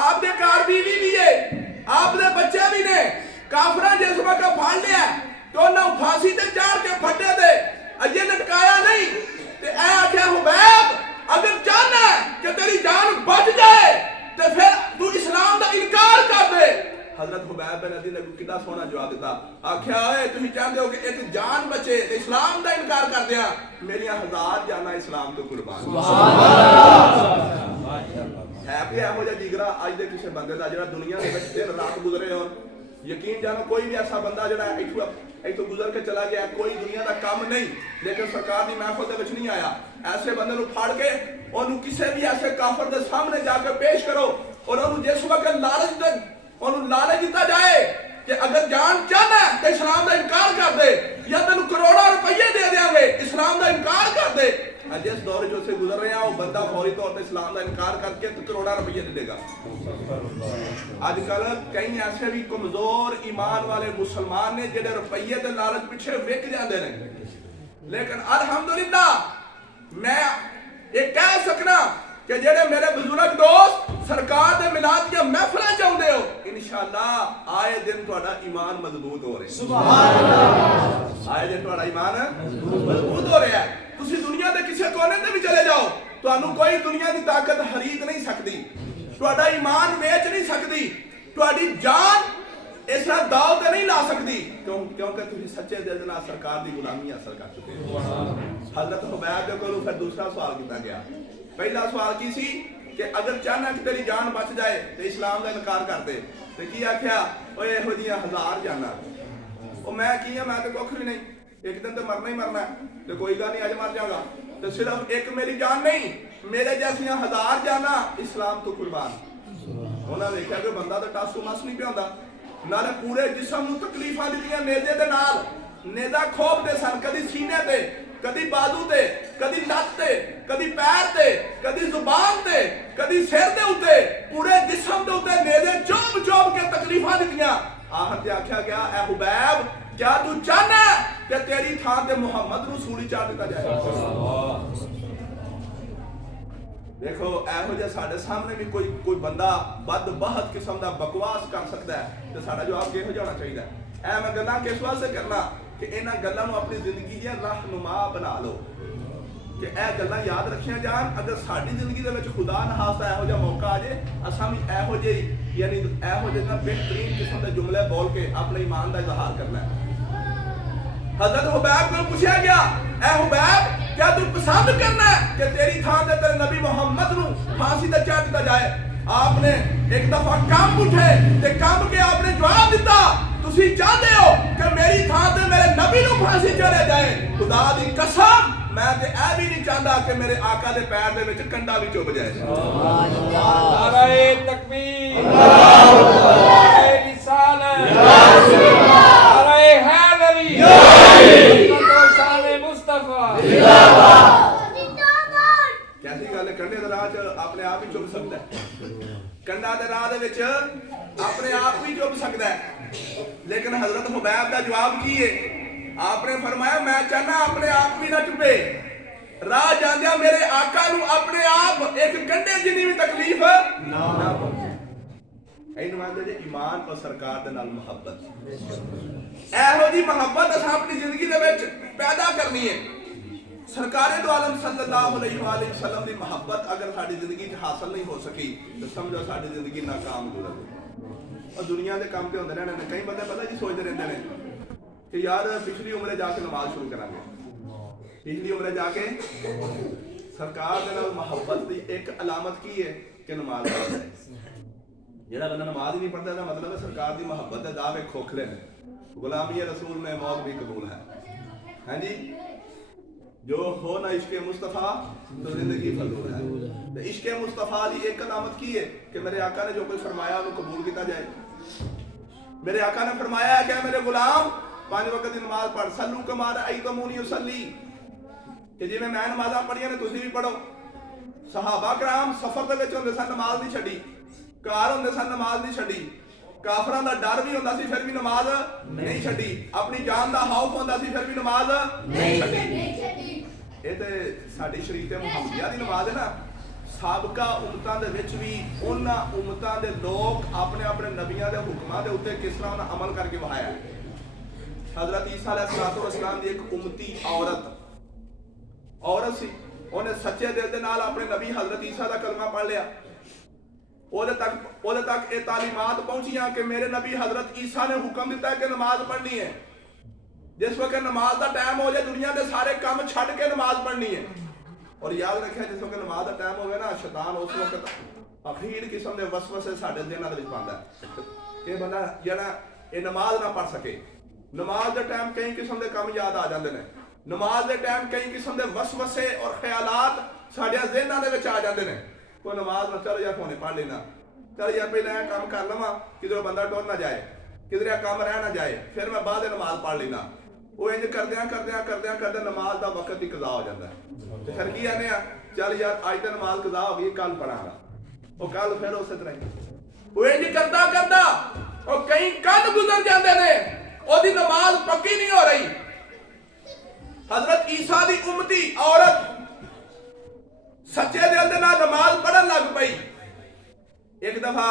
आपने कार बीवी भी है, आपने बच्चे भी ने, काफरा जिस वक्त फाड़ लिया तो ना फांसी ते चाड़ के फटे थे, अजे लटकाया नहीं ते ऐ आख्या हुबैब अगर चाहना है कि तेरी जान बच जाए तो फिर तू इस्लाम का इनकार कर दे। हजरत हुबैब बिन अदी ने कितना सोहना जवाब दिता, आख्या ओए तुम चाहते हो कि एक जान बचे ते इस्लाम का इनकार कर दिया, मेरियां 1000 जाना इस्लाम तो कुर्बान। सुभान अल्लाह। है भी ਇਹੋ ਜਿਹਾ ਜਿਗਰਾ ਅੱਜ ਦੇ ਕਿਸੇ ਬੰਦੇ ਦਾ ਜਿਹੜਾ ਦੁਨੀਆ ਦੇ ਵਿੱਚ ਦਿਨ ਰਾਤ ਗੁਜ਼ਰੇ ਹੋਣ। ਯਕੀਨ ਜਾਣੋ ਕੋਈ ਵੀ ਐਸਾ ਬੰਦਾ ਜਿਹੜਾ ਇੱਥੋਂ ਗੁਜ਼ਰ ਕੇ ਚਲਾ ਗਿਆ, ਕੋਈ ਦੁਨੀਆ ਦਾ ਕੰਮ ਨਹੀਂ ਲੇਕਿਨ ਸਰਕਾਰ ਦੀ ਮਹਿਫਲ ਦੇ ਵਿੱਚ ਨਹੀਂ ਆਇਆ, ਐਸੇ ਬੰਦੇ ਨੂੰ ਫੜ ਕੇ ਉਹਨੂੰ ਕਿਸੇ ਵੀ ਐਸੇ ਕਾਫਰ ਦੇ ਸਾਹਮਣੇ ਜਾ ਕੇ ਪੇਸ਼ ਕਰੋ ਔਰ ਉਹਨੂੰ ਜਿਸ ਵਕਤ ਲਾਲਚ ਦਿੱਤਾ ਜਾਏ कि अगर जान चाहना है तो इस्लाम का इनकार कर दे या तेन करोड़ों रुपये दे देंगे, इस्लाम का इनकार कर दे। जिस दौर जो से गुजर रहे हैं वो बंदा फौरी तौर पर इस्लाम का इनकार करके तो करोड़ों रुपये दे देगा। अजकल कई ऐसे भी कमजोर ईमान वाले मुसलमान ने जेडे रुपये के लालच पिछे विक जाते हैं, लेकिन अल्हम्दुलिल्लाह मैं ये कह सकना कि जेडे मेरे बुजुर्ग दोस्त सरकार दे मिलाद दी महफिल चाहते हो, इंशाअल्लाह आए दिन तुहाडा ईमान मजबूत हो रहा है। सुभान अल्लाह। आए दिन तुहाडा ईमान मजबूत हो रहा है। तुसी दुनिया दे किसी कोने ते भी चले जाओ, तुहानू कोई दुनिया की ताकत खरीद नहीं सकती, तुहाडा ईमान बेच नहीं सकती, तुहाडी जान इस तरह दाव ते नहीं ला सकती, क्योंकि तुसी सच्चे दिल नाल सरकार की गुलामी हासिल कर चुके हो। हजरत हुबैब दे कोलों फिर दूसरा सवाल किया गया। पहला सवाल की सी कि अगर चाहना कि तेरी जान बच जाए तो इस्लाम का इनकार कर दे, तो की आख्या ओए इहो जिहियां 1000 जाना, ओ मैं की है, मैं तो कुछ भी नहीं, एक दिन तो मरना ही मरना है, तो कोई गल नहीं अज मर जाऊंगा, तो सिर्फ एक मेरी जान नहीं मेरे जैसियां 1000 जाना इस्लाम तो कुर्बान। उन्होंने देखा कि बंदा तो टासू मस नहीं पिया, नाले पूरे जिसम नूं तकलीफां दित्तियां नेज़े दे नाल, नेज़ा खोपदे सन, कदी सीने ते, कदी बाजू ते, कदी लत्त ते, कदी पैर ते, कदी जुबान ते, कदी सिर दे उत्ते, पूरे जिस्म दे उत्ते नेज़े चोब के तकलीफां दित्तियां। आखिर ते आख्या गया ऐ हुबैब क्या तू चाहना कि तेरी थां ते मुहम्मद नूं सूली चाढ़ दित्ता जाए? देखो एहो जिहा साडे सामने भी कोई बंदा बदबहत किस्म दा बकवास कर सकता है, तो साडा जवाब किहो जिहा होना चाहिए? ऐ मैं गल्लां किस वास्ते करना कि इन्हां गल्लां नूं अपनी जिंदगी दी रहनुमा बना लो कि ऐ गल्लां याद रखियां जान। अगर साडी जिंदगी दे विच खुदा ना खास्ता एहो जिहा मौका आ जाए, असां भी एहो जिही यानी एहो जिहा बेहतरीन किस्म दे जुमले बोल के अपने ईमान दा इजहार करना है। हजरत हुबैब को पूछा गया ऐ हुबैब क्या तू पसंद करना है कि तेरी थां ते तेरे नबी मुहम्मद नूं फांसी ते चढ़ा दित्ता जाए? आपने एक दफा कंब उठे ते कंब के आपने जवाब दिता तुसी चाहते हो कि मेरी थां ते मेरे नबी नूं फांसी चढ़ाया जाए? खुदा दी कसम मैं ते ऐ भी नहीं चाहता कि मेरे आका दे पैर दे विच कंडा भी चुभ जाए। नारे तकबीर, नारे रिसालत, नारे हैदरी, शान मुस्तफा। कैसी गल है? कंडे दे राह च अपने आप ही चुभ सकता है, कंडा दे राह दे विच अपने आप ही चुभ सकता है, लेकिन हजरत हुबैब दा जवाब की है? आपने फरमाया मैं चाहना अपने आप भी ना चुभे, राह जांदिया मेरे आका नूं अपने आप एक कंडे जिन्नी भी तकलीफ ना पहुंचे। इहनूं आंदे जे ईमान और सरकार दे नाल मुहब्बत। एहो जी मुहब्बत असां अपनी जिंदगी दे विच पैदा करनी है। सरकारे दो आलम सल्लल्लाहु अलैहि वसल्लम दी मुहब्बत अगर साडी जिंदगी च हासिल नहीं हो सकी तो समझो साडी जिंदगी नाकाम गुजर गई। और दुनिया दे काम पे होंदे रहने ने, कई बंदे पता जी सोचते रहंदे ने कि यार पिछली उम्रे जाके नमाज शुरू करांगे, पिछली उम्रे जाके सरकार दे नाल मुहब्बत दी एक अलामत की है कि नमाज पढ़दा है। जेड़ा बंदा नमाज ही नहीं पढ़ता दा मतलब है सरकार दी मुहब्बत दे दावे खोखले ने। गुलामी रसूल में मौत भी कबूल है। हाँ जी, जो हो ना इश्क मुस्तफ़ा तो जिंदगी फजूल है। तो इश्क मुस्तफ़ा की एक अलामत की है कि मेरे आका ने जो कुछ फरमाया उन्हें कबूल किया जाए। मेरे आका ने फरमाया है कि मेरे गुलाम 5 वक्त की नमाज पढ़, सल्लू कमा रअयतमूनी उसल्ली, कि जिवें मैं नमाज़ां पढ़ियां ने तुसीं भी पढ़ो। सहाबा कराम सफर दे विच हुंदे सन नमाज नहीं छड्डी, घर हुंदे सन नमाज नहीं छड्डी, काफरां दा डर भी हुंदा सी फिर भी नमाज नहीं छड्डी, अपनी जान दा खौफ हुंदा सी फिर भी नमाज नहीं छड्डी। ये ते साडी शरीयत मुहम्मदिया दी नमाज है ना। साबका उम्मतां दे विच भी उन्हां उम्मतां दे लोग अपने अपने नबियां दे हुक्मां दे उत्ते किस तरह उन्हां अमल करके वहाया है। हजरत ईसा अलैहिस्सलाम दी एक उम्मती औरत सी, उन्हें सच्चे दिल दे नाल अपने नबी हजरत ईसा दा कलमा पढ़ लिया। ओदे तक ये तालीमात पहुंचियां कि मेरे नबी हजरत ईसा ने हुक्म दिता है कि नमाज पढ़नी है। जिस वक्त नमाज का टाइम हो जाए दुनिया के सारे काम छड़ के नमाज पढ़नी है। और याद रखिए जिस वक्त नमाज का टाइम हो गया ना, शैतान उस वक्त अखीर किस्म के वसवसे साडे दिलों दे विच पांदा है कि बंदा जेड़ा ये नमाज ना पढ़ सके। नमाज के टाइम कई किस्म के काम याद आ जाते हैं। नमाज के टाइम कई किस्म के वसवसे और ख्यालात साडे ज़हनां दे विच आ जाते हैं। कोई नमाज में चल या फोने पढ़ लेना, चल या पहले काम कर लवा, किधर बंदा टुर ना जाए, किधर काम रह ना जाए, फिर मैं बाद नमाज पढ़ लेना। वो इंज करदे नमाज का वक्त ही कज़ा हो जाता है। तो फिर की आने चल यार अज तो नमाज कज़ा हो गई, कल पढ़ांगा, वो कल फिर उस तरह ही वो इंज करदा और कई कल गुजर जाते हैं, ओदी नमाज पक्की नहीं हो रही। हजरत ईसा दी उम्मती औरत सच्चे दिल दे नाल नमाज पढ़न लग पई। एक दफा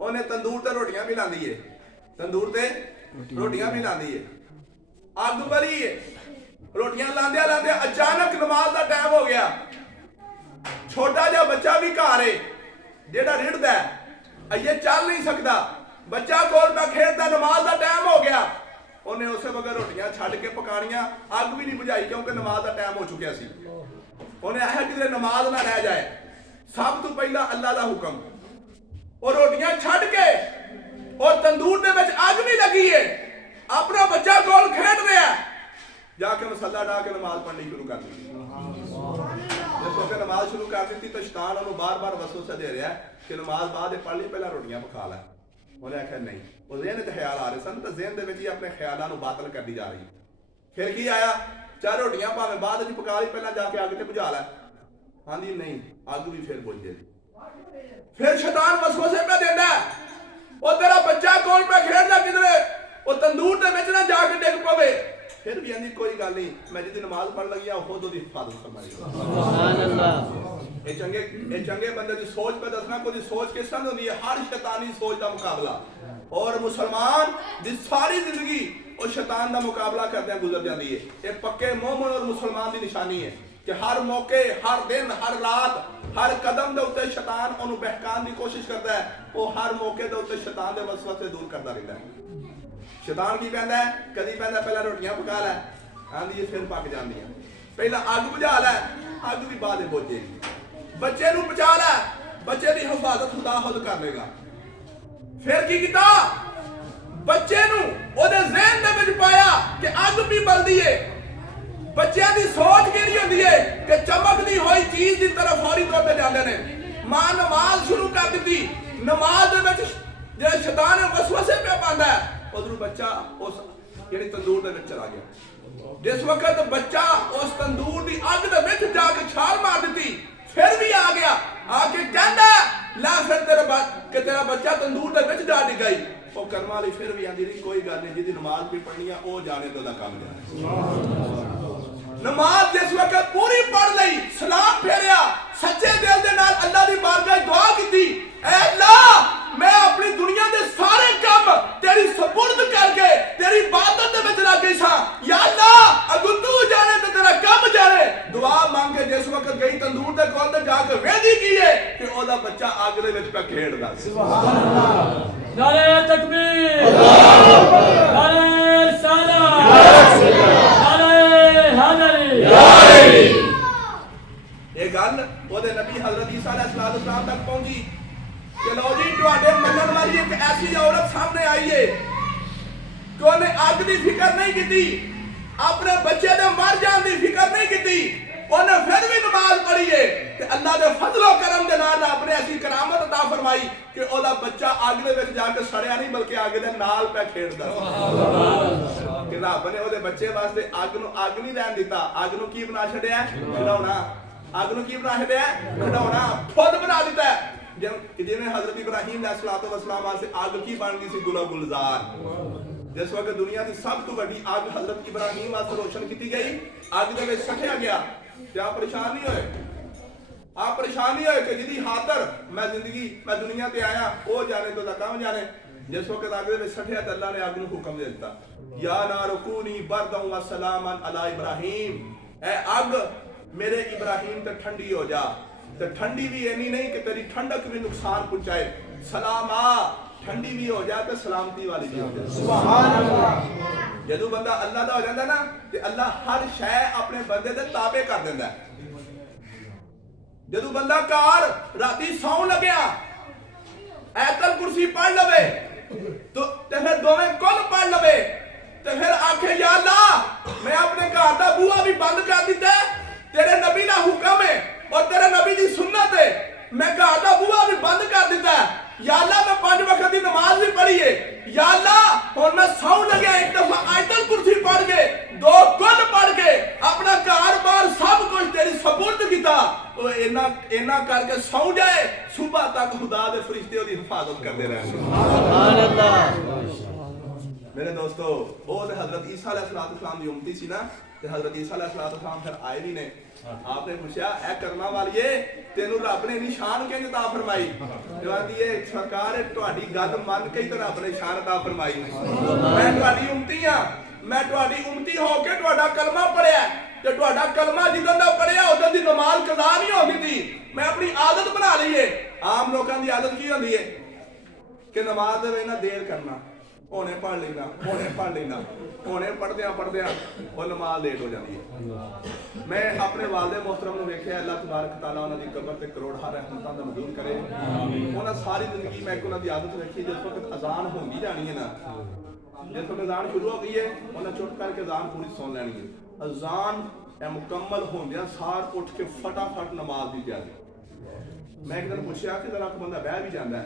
उन्हें तंदूर ते रोटियां भी लांदी है, तंदूर ते रोटियां भी लांदी है, अग बली है, रोटियां लांदे लांदे अचानक नमाज का टाइम हो गया। छोटा जा बच्चा भी घर है जेड़ा रिड़दा है, ये चल नहीं सकता, बच्चा कोल मैं खेलदा, नमाज का टाइम हो गया। उन्हें उस वक्त रोटियां छड़ के पकानियां, अग भी नहीं बुझाई क्योंकि नमाज का टाइम हो चुका सी। उन्हें आया कि नमाज ना रह जाए, सब तो पहला अल्लाह का हुक्म, और रोटियां छड़ के और तंदूर दे विच अग भी लगी है, अपना बच्चा कोल खेड रहा है, जाके मसला डा के नमाज पढ़नी शुरू कर दी। जिस वक्त नमाज शुरू कर दी तो शैतान उन्होंने बार बार वसवसा दे रहा है कि नमाज बाद पढ़ ली, पहला रोटियां पका लै। उन्हें आख्या नहीं, वो ज़हन च ख्याल आ रहे सन तो ज़हन दे विच ही अपने ख्यालों को बातल करती जा रही। फिर की आया, चार रोटियां भावें बाद च पका ली, पहला जाके अग ते बुझा लै। हाँ जी नहीं, अग भी फिर बुझ जाएगी। फिर शैतान वसवसे पे देता है, वो तेरा बच्चा कोल पे खेलना किधरे, वो तंदूर दे विच ना जाके डिग पवे। फिर भी आंदी कोई गल नहीं, मैं जिहदी नमाज पढ़ लगी आ खुद ओदी हिफाजत फरमाई। सुभान अल्लाह। ये चंगे बंदे दी सोच पे दसना, कोई सोच किस तरह होंदी है, हर शैतानी सोच का मुकाबला। और मुसलमान दी सारी जिंदगी और शैतान का मुकाबला करदे गुजर जाती है। ये पक्के मोमिन और मुसलमान की निशानी है कि हर मौके, हर दिन, हर रात, हर कदम के उत्ते शैतान उन्हें बहकाने की कोशिश करता है। वो हर मौके के उत्ते शैतान के वसवसे दूर करता रहता है। शैतान की कहता है, कदी कहता पहला रोटियां पका लै, आंदी फिर पक जाती है, पहला अग बुझा लै, अग भी बाद बुझ जाएगी, बच्चे नूं बचा लै, बच्चे की हिफाजत खुदा खुद कर लेगा। फिर की कीता, बच्चे नूं ओदे ज़हन दे विच पाया कि अग भी बलदी है। बच्चों की सोच केड़ी होंदी है कि चमकदी हुई चीज की तरफ फौरी तौर पर जाते हैं। मां नमाज शुरू कर दी, नमाज दे विच जे शैतान वसवसे पे पांदा है, उधर बच्चा उस जेड़ी तंदूर दे विच चला गया। जिस वक्त बच्चा उस तंदूर की अग दे विच जाके छाल मार दी, फिर भी आ गया, आके कहंदा ला फिर तेरा बच्चा तंदूर दे विच जा डिग गई। वो कर्म वाली फिर भी आंदी रही, कोई गल नहीं, जिहदी नमाज भी पढ़नी है वो जाने तो दा काम जाने। नमाज जिस वक्त पूरी पढ़ लई, सलाम फेरिया, सच्चे दिल दे नाल अल्लाह दी बारगाह दुआ कीती, ऐ अल्लाह मैं अपनी दुनिया दे सारे काम तेरी सुपुर्द करके तेरी इबादत दे विच लग गई सा। या अल्लाह अगर तू जाने तो तेरा काम जाने। दुआ मांग के जिस वक्त गई तंदूर दे कोल ते जाके वेदी की है कि ओदा बच्चा अग दे विच पे खेड़दा। सुभान अल्लाह। नारे तकबीर, अल्लाहू अकबर, नारे रिसालत, या रसूल अल्लाह, नारे हैदरी, या अली। गल ओदे नबी हजरत ईसा अलैहिस्सलाम तक पहुंची कि लो जी तुहाडे मनन वाली एक ऐसी औरत सामने आई है कि उन्हें अग की फिक्र नहीं की, अपने बच्चे दे मर जाने की फिक्र नहीं की, उन्हें फिर भी नमाज पढ़ी है कि अल्लाह दे फजलो करम दे नाल अपने ऐसी करामत अता फरमाई कि ओदा बच्चा अग दे विच जाके सड़िया नहीं बल्कि अग दे नाल पे खेड़दा कि रब ने ओदे बच्चे वास्ते अग नहीं रहन दिता, अग नूं की बना छड़िया खिडौना, अग नूं की बना छड़िया खिडौना, खुद बना दिता जिवें हजरत इब्राहीम अलैहिस्सलाम वास्ते अग की बन गई सी गुलजार। जिस वक्त दुनिया की सब तो बड़ी अग हजरत इब्राहीम वास्ते रोशन की गई, अग दे विच सटिया गया, क्या परेशान नहीं होए? आप परेशान नहीं होए कि जिहदी खातर मैं जिंदगी मैं दुनिया ते आया वो जाने तो काम जाने। जिस वक्त अग दे विच सटिया ते अल्लाह ने अग नूं हुक्म दे दिता या नार कूनी बरदन व सलामन अला इब्राहीम, ए अग मेरे इब्राहीम ते ठंडी हो जा, ते ठंडी भी इन्नी नहीं कि तेरी ठंडक भी नुकसान पहुंचाए, सलामा ठंडी भी हो जाए तो सलामती वाली भी हो जाए। सुभान अल्लाह। जदों बंदा अल्लाह दा हो जाता ना ते अल्लाह हर शय अपने बंदे दे ताबे कर देंदा है। जदों बंदा कार राती सौं लग्या आयतल कुर्सी पढ़ लवे तो फिर दोवें कुल पढ़ लवे ते फिर आखे या अल्लाह मैं अपने घर दा बूहा भी बंद कर दिता, तेरे नबी दा हुक्म है और तेरे नबी दी सुन्नत है, मैं घर दा बूहा भी बंद कर दिता, या अल्लाह मैं 5 वक्त की नमाज भी पढ़ी है, या अल्लाह और मैं सौ लगे एक दफा आयतल कुर्सी पढ़ के 2 कुल पढ़ के अपना घर-बार सब कुछ तेरी सपुर्द किया, तो इना करके सौ जाए सुबह तक खुदा दे फरिश्ते ओदी हिफाजत करते रहे। सुभान अल्लाह। मेरे दोस्तों वो ते हजरत ईसा अलैहिस्सलाम दी उम्मती सी ना, ते हजरत ईसा अलैहिस्सलाम फिर आए भी ने, आपने पूछा ए करना वालिए तेनू रब ने निशान किंज अता फरमाई, जवानी ये सरकार तुहाडी गल मन के ही रब ने शान अता फरमाई, मैं तुहाडी उम्मती हां, मैं तुहाडी उम्मती हो के तुहाडा कलमा पढ़िया ते तुहाडा कलमा जिदन दा पढ़िया उदन दी नमाज कज़ा नहीं होंदी थी, मैं अपनी आदत बना ली है। आम लोगों की आदत की होंदी है कि नमाज दे ना देर करना, होने पढ़ लेना, होने पढ़ लेना, होने पढ़दे वो नमाज लेट हो जाती है। मैं अपने वालिद मोहतरम नूं वेखिया, अल्लाह तबारक तआला उन्हां दी कब्र ते करोड़ां रहमतां दा मंजूर करे। उन्हां सारी जिंदगी मैं उन्हां दी आदत रखी, जिस वक्त अजान होंदी जानी है ना, जिस वक्त अजान शुरू हो गई है उन्हें चुप करके अजान पूरी सुन लैनी है, अजान मुकम्मल होंदियां सार उठ के फटाफट नमाज दी तैयारी। मैं एक दिन पूछा कि जरा कोई बंदा बह भी जाता है,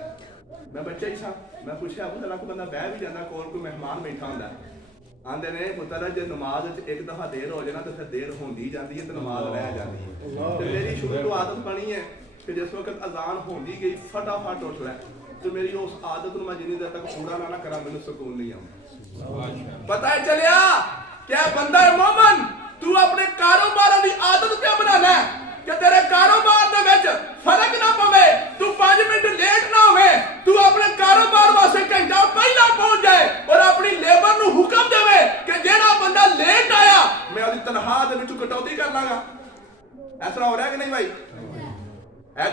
मैं बच्चा ही सा, मैं पूछा अबू जरा कोई बंदा बह भी जाता, कोई मेहमान बैठा होंदा, आंदे ने पुत्र जे नमाज एक दफा देर हो जाए ना तो फिर देर होंदी जाती है तो नमाज रह जाती है। तो मेरी शुरू तो आदत बनी है कि जिस वक्त अजान होंदी गई फटाफट उठ लै, तो मेरी उस आदत में जिन्नी देर तक पूरा ना करा मैंने सुकून नहीं आऊंगा। पता है चलिया क्या बंदा है मोमन, तू अपने कारोबार की आदत क्या बनाना है कि तेरे कारोबार दे विच फर्क ना पवे, तू 5 मिनट लेट ना होवे, तू अपने कारोबार वास्ते घंटा पहला पहुंच जाए और अपनी लेबर नू हुक्म देवे कि जेड़ा बंदा लेट आया मैं उसकी तनख्वाह दे विच कटौती कर लांगा। ऐसा हो रहा है कि नहीं भाई?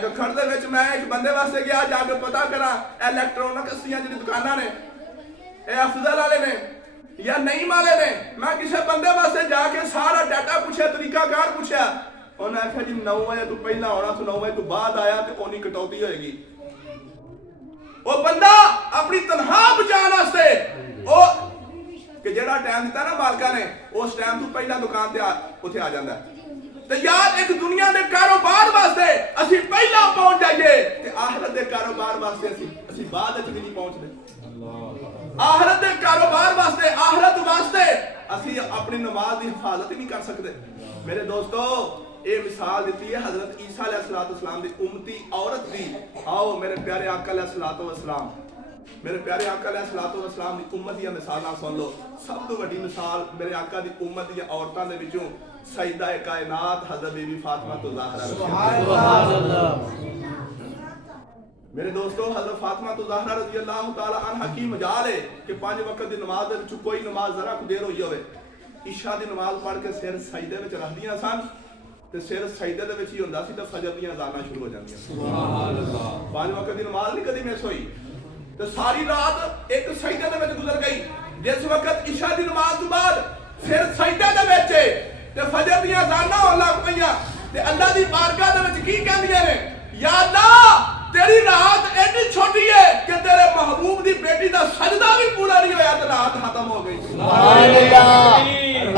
गखड़ दे विच मैं एक बंदे वास्ते गया जाके पता करा इलेक्ट्रॉनिक अस्सियां जिहड़ी दुकानां ने ए अफजल वाले ने या नईम वाले ने, मैं किसी बंदे वास्ते जाके सारा डाटा पूछा, तरीकाकार पूछा, उन्हें आख्या जी 9 बजे तू पहला आना, तू 9 बजे तू बाद आया तो ओनी कटौती होएगी। वो बंदा अपनी तनख्वाह बचाने वास्ते ओ कि जेड़ा टाइम दिता ना मालका ने उस टाइम तू पहला दुकान ते उत्थे आ जांदा। ते यार एक दुनिया दे कारोबार वास्ते असी पहला पहुंच जाइए ते आखिरत दे कारोबार वास्ते असी बाद विच भी नहीं पहुंचदे। आखिरत दे कारोबार वास्ते आखिरत वास्ते असी अपनी नमाज की हिफाजत ही नहीं कर सकते। मेरे दोस्तों ये मिसाल दी है हजरत ईसा अलैहिस्सलाम दी उम्मती औरत दी। आओ मेरे प्यारे आका अलैहिस्सलाम, मेरे प्यारे आका अलैहिस्सलाम दी उम्मत दी मिसालां सुन लो। सब तो बड़ी मिसाल मेरे आका दी उम्मत दी औरतां दे विचों सईदा कायनात हजरत बीबी फातिमा तो ज़हरा। सुभान अल्लाह। मेरे दोस्तों हजरत फातिमा तो ज़हरा रज़ी अल्लाह तआला अन्हा की मजाल है कि 5 वक्त दी नमाज दे विच कोई नमाज जरा को देर होई होवे, ईशा दी नमाज पढ़ के सिर सजदे विच रखदियां सन ते सिर सजदे दे विच ही हुंदा सी ते फजर दी अज़ानां शुरू हो जांदियां। सुभान अल्लाह। 5 वक्त दी नमाज नहीं कदी मिस होई ते सारी रात एक सजदे दे विच गुजर गई। जिस वक्त ईशा दी नमाज तो बाद सिर सजदे दे विच ते फजर दी अज़ानां होण लग पईयां ते अल्लाह दी बारगाह दे विच की कहंदियां ने, या अल्लाह तेरी रात एडी छोटी है कि तेरे महबूब दी बेटी दा सजदा भी पूरा नहीं होया ते रात खत्म हो गई। सुभान अल्लाह,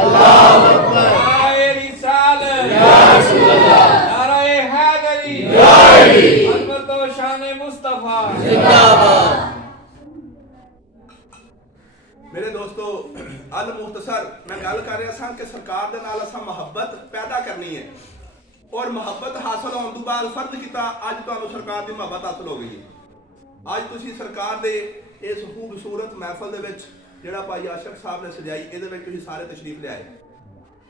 अल्लाहु अकबर। नाराए रिसालत, या रसूल अल्लाह, नाराए हैदरी, या अली, अज़मत व शान मुस्तफा जिंदाबाद। मेरे दोस्तों, अल मुख्तसर मैं गल कर रहा सा कि सरकार दे नाल असां मुहब्बत पैदा करनी है और मुहब्बत हासिल होने तो बाद फर्ज किया अज तुहानू सरकार की मुहब्बत हासिल हो गई है। अज तुसी सरकार दे इस खूबसूरत महफल दे विच जिहड़ा भाई आशिक साहब ने सजाई इहदे विच तुसी सारे तशरीफ लिआए।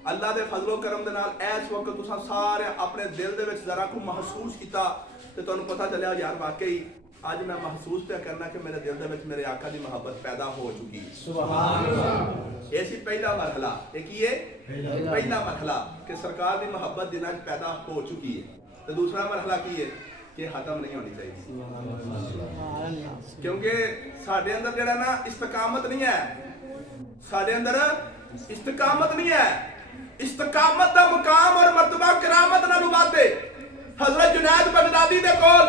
अल्लाह दे फजलो करम दे नाल इस वक्त तुसां सारे अपने दिल दे विच जरा को महसूस किया ते तुहानू पता चलिया यार वाकई आज मैं महसूस पे करना कि मेरे दिल दे विच मेरे आका दी मोहब्बत पैदा हो चुकी है। सुभान अल्लाह। ये सी पहला मरहला, एक ही है पहला मरहला कि सरकार की मोहब्बत दिनां च पैदा हो चुकी है। तो दूसरा मरहला की है कि खत्म नहीं होनी चाहिए, क्योंकि साडे अंदर जेड़ा ना इस्तकामत नहीं है, साडे अंदर इस्तकामत नहीं है। इस्तकामत दा मुकाम और मर्तबा करामत नाल वादे। हजरत जुनैद बगदादी दे कोल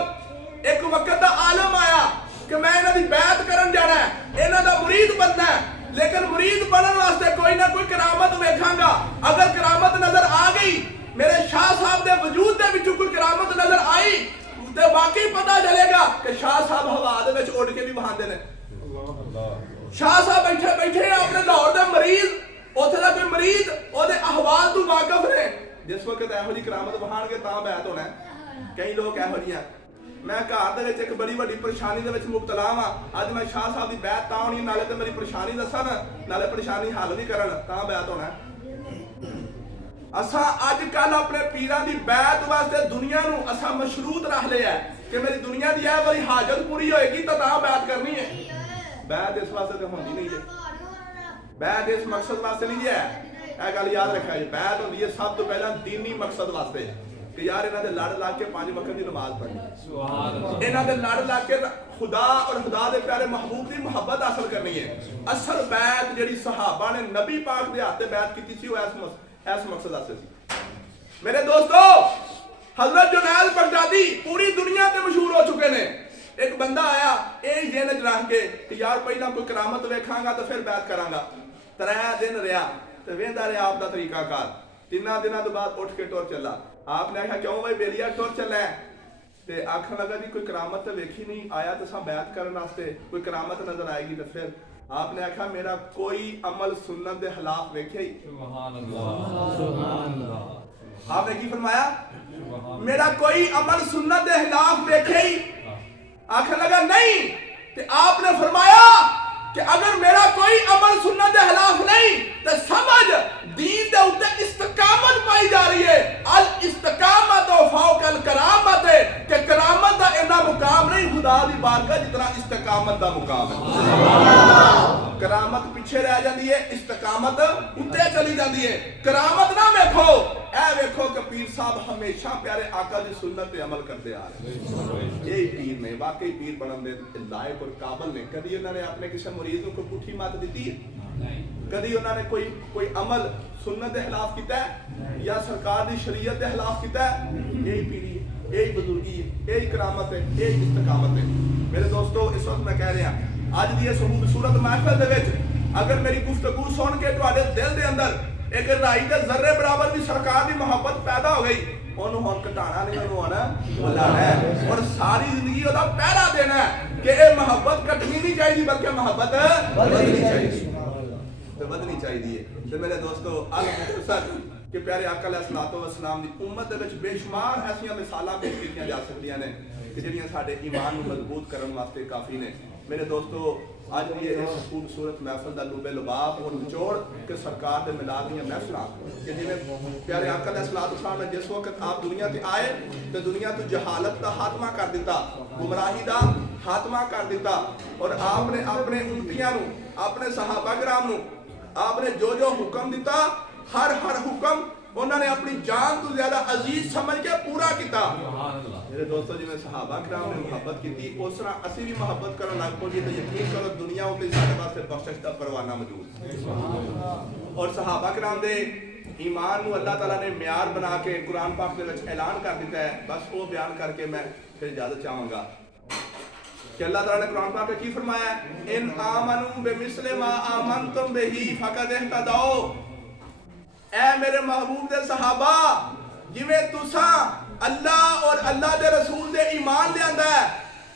एक वक्त दा आलम आया कि मैं इन्हां दी बैत करन जाना है, इन्हां दा मुरीद बनना है, लेकिन मुरीद बनने वास्ते कोई ना कोई करामत वेखांगा। अगर करामत नजर आ गई, मेरे शाह साहब दे वजूद दे विचों कोई करामत नजर आई तो वाकई पता चलेगा कि शाह साहब हवा दे विच उड़ के भी बहांदे ने। शाह साहब बैठे बैठे अपने लाहौर दे मरीज, उत्थे दा कोई मरीज ओदे अहवाल तो वाकिफ ने। जिस वक्त इहो जी करामत बहाणगे तां बैत होना है। कई लोग इहो जिहा, मैं घर दे विच एक बड़ी वड्डी परेशानी दे विच मुबतला हां, अज मैं शाह साहब दी बैत तां होनी, नाले ते मेरी परेशानी दसन, नाले परेशानी हल भी करन, तां बैत होना है। असां अज कल अपने पीरां दी बैत वास्ते दुनिया नूं असां मशरूत रख लिया कि मेरी दुनिया दी इह वाली हाजत पूरी होएगी तां बैत करनी है। बैत इस वास्ते ते होंदी नहीं जे, बैत इस मकसद वास्ते नहीं जे। यह गल याद रखा जी, बैत होंदी है सब तो पहला दीनी मकसद वास्ते कि यार इन्हां दे लड़ ला के 5 वक्त की नमाज पढ़नी, इन्हां दे लड़ ला के खुदा और खुदा दे प्यारे महबूब की मोहब्बत हासिल करनी है। असल बैत जिहड़ी सहाबा ने नबी पाक दे हाथ ते बैत कीती सी वो इस मकसद वास्ते सी। मेरे दोस्तों, हजरत जुनैद बगदादी पूरी दुनिया ते मशहूर हो चुके ने। एक बंदा आया यही जेल च रख के कि यार पहला कोई करामत वेखांगा तो फिर बैत करांगा। 3 दिन रहा तो वेंदा रहा आपका तरीकाकार। 3 दिनों तो बाद उठ के टुर चला। आपने आखिया क्यों भाई बेलिया टुर चला है? ते आखन लगा जी कोई करामत तो वेखी नहीं, आया तो सा बैत करने वास्ते, कोई करामत नजर आएगी तो फिर। आपने आखिया मेरा कोई अमल सुन्नत के खिलाफ वेखे ही? आपने की फरमाया? मेरा कोई अमल सुन्नत के खिलाफ वेखे ही? आखन लगा नहीं। ते आपने फरमाया कि अगर मेरा कोई अमल सुन्नत के खिलाफ नहीं तो समझ दीन दे उत्ते इस्तकामत पाई जा रही है। अल इस्तकामत फौकल करामत है कि करामत दा इतना मुकाम नहीं खुदा दी बारगाह जितना इस्तकामत दा मुकाम है। करामत पीछे रह जाती है, इस्तकामत उत्ते चली जाती है। करामत ना वेखो, ऐ वेखो कि पीर साहब हमेशा प्यारे आका दी सुन्नत पे अमल करते आ रहे। यही पीर ने, वाकई पीर बनने दे लायक और काबिल ने। कभी उन्होंने अपने किसी मुरीद को पुठी मत दी है? कभी उन्होंने कोई अमल सुन्नत के खिलाफ किया है या सरकार की शरीयत के खिलाफ किया है? यही पीरी है, यही बुजुर्गी है, यही करामत है, यही इस्तकामत है। मेरे दोस्तों, इस वक्त मैं कह रहा अज की इस खूबसूरत महफिल दे विच अगर मेरी गुफ्तगू सुन के तुहाडे दिल दे अंदर एक राई दे जर्रे बराबर भी सरकार की मोहब्बत पैदा हो गई, ओनू हुण घटाना नहीं, ओनू हुण बढ़ाना है और सारी जिंदगी ओदा पहरा देना है कि ये मोहब्बत घटनी नहीं चाहिए बल्कि मोहब्बत बढ़नी चाहिए, तो बढ़नी चाहिए। तो मेरे दोस्तों, अल मुख्तसर कि प्यारे आका अलैहिस्सलातु वस्सलाम दी उम्मत दे विच बेशुमार ऐसियां मिसालां पेश कीतियां जा सकदियां ने कि जिहड़ियां साडे ईमान नूं मजबूत करन वास्ते काफ़ी ने। मेरे दोस्तों, अज भी इस खूबसूरत महफिल का लुबे लुबाब और निचोड़ कि सरकार के मिलाद दी महफिलां कि जिवें प्यारे आका अलैहिस्सलातु वस्सलाम ने जिस वक्त आप दुनिया ते आए तो दुनिया तो जहालत का खात्मा कर दिता, गुमराही का खात्मा कर दिता और आपने अपने उम्मतियां नूं, अपने सहाबा किराम नूं आपने जो जो हुक्म दिता हर हुक्म उन्होंने अपनी जान तो ज्यादा अजीज समझ के पूरा किया। मेरे दोस्तों, जिवें सहाबा किराम ने मुहब्बत की उस तरह असीं भी मुहब्बत करन लग पईए तो यकीन करो दुनिया उत्ते साडे वास्ते बख्शिश दा परवाना मौजूद और सहाबा किराम दे ईमान ਨੂੰ अल्लाह ताला ने म्यार बना के कुरान पाक ਦੇ ਵਿੱਚ ऐलान कर दिता है। बस वो बयान करके मैं फिर इजाजत चाहूंगा कि अल्लाह ताला ने कुरान पाक में की फरमाया, इन आमनू बिमिस्ले मा आमनतुम बिही फकद इहतदौ। ऐ मेरे महबूब दे सहाबा, जिवें तुसा अल्लाह और अल्लाह दे रसूल दे ईमान लियांदा है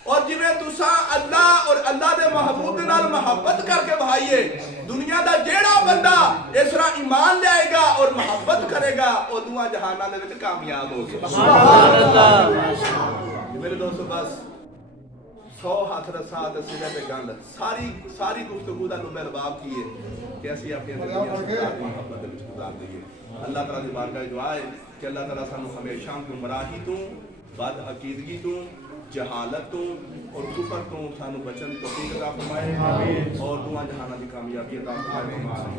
और जिवें तुसा अल्लाह और अल्लाह दे महबूब दे नाल मोहब्बत करके भाईए, दुनिया दा जेड़ा बंदा इस तरह ईमान लाएगा और मोहब्बत करेगा वो दुआ जहानां दे विच कामयाब होगा। सुभान अल्लाह। मेरे दोस्तों, बस 100 हाथ रसा ते सिरे ते गंढ सारी गुफ्तगू दा लुबे लबाब की है कि ਅਸੀਂ ਆਪਣੀ ਜ਼ਿੰਦਗੀ ਦੀ ਮੁਹੱਬਤ ਦੇ ਵਿੱਚ ਗੁਜ਼ਾਰ ਦਈਏ। ਅੱਲਾਹ ਤਾਲਾ ਦੀ ਬਾਰਗਾਹ ਵਿੱਚ ਦੁਆ ਹੈ ਕਿ ਅੱਲਾਹ ਤਾਲਾ ਸਾਨੂੰ ਹਮੇਸ਼ਾ ਗੁੰਮਰਾਹੀ ਤੋਂ, ਬਦ ਅਕੀਦਗੀ ਤੋਂ, जहालत तो और कुफर तो सानू बचन की तौफीक अता फरमाए और दुआ जहाना की कामयाबी अता फरमाए।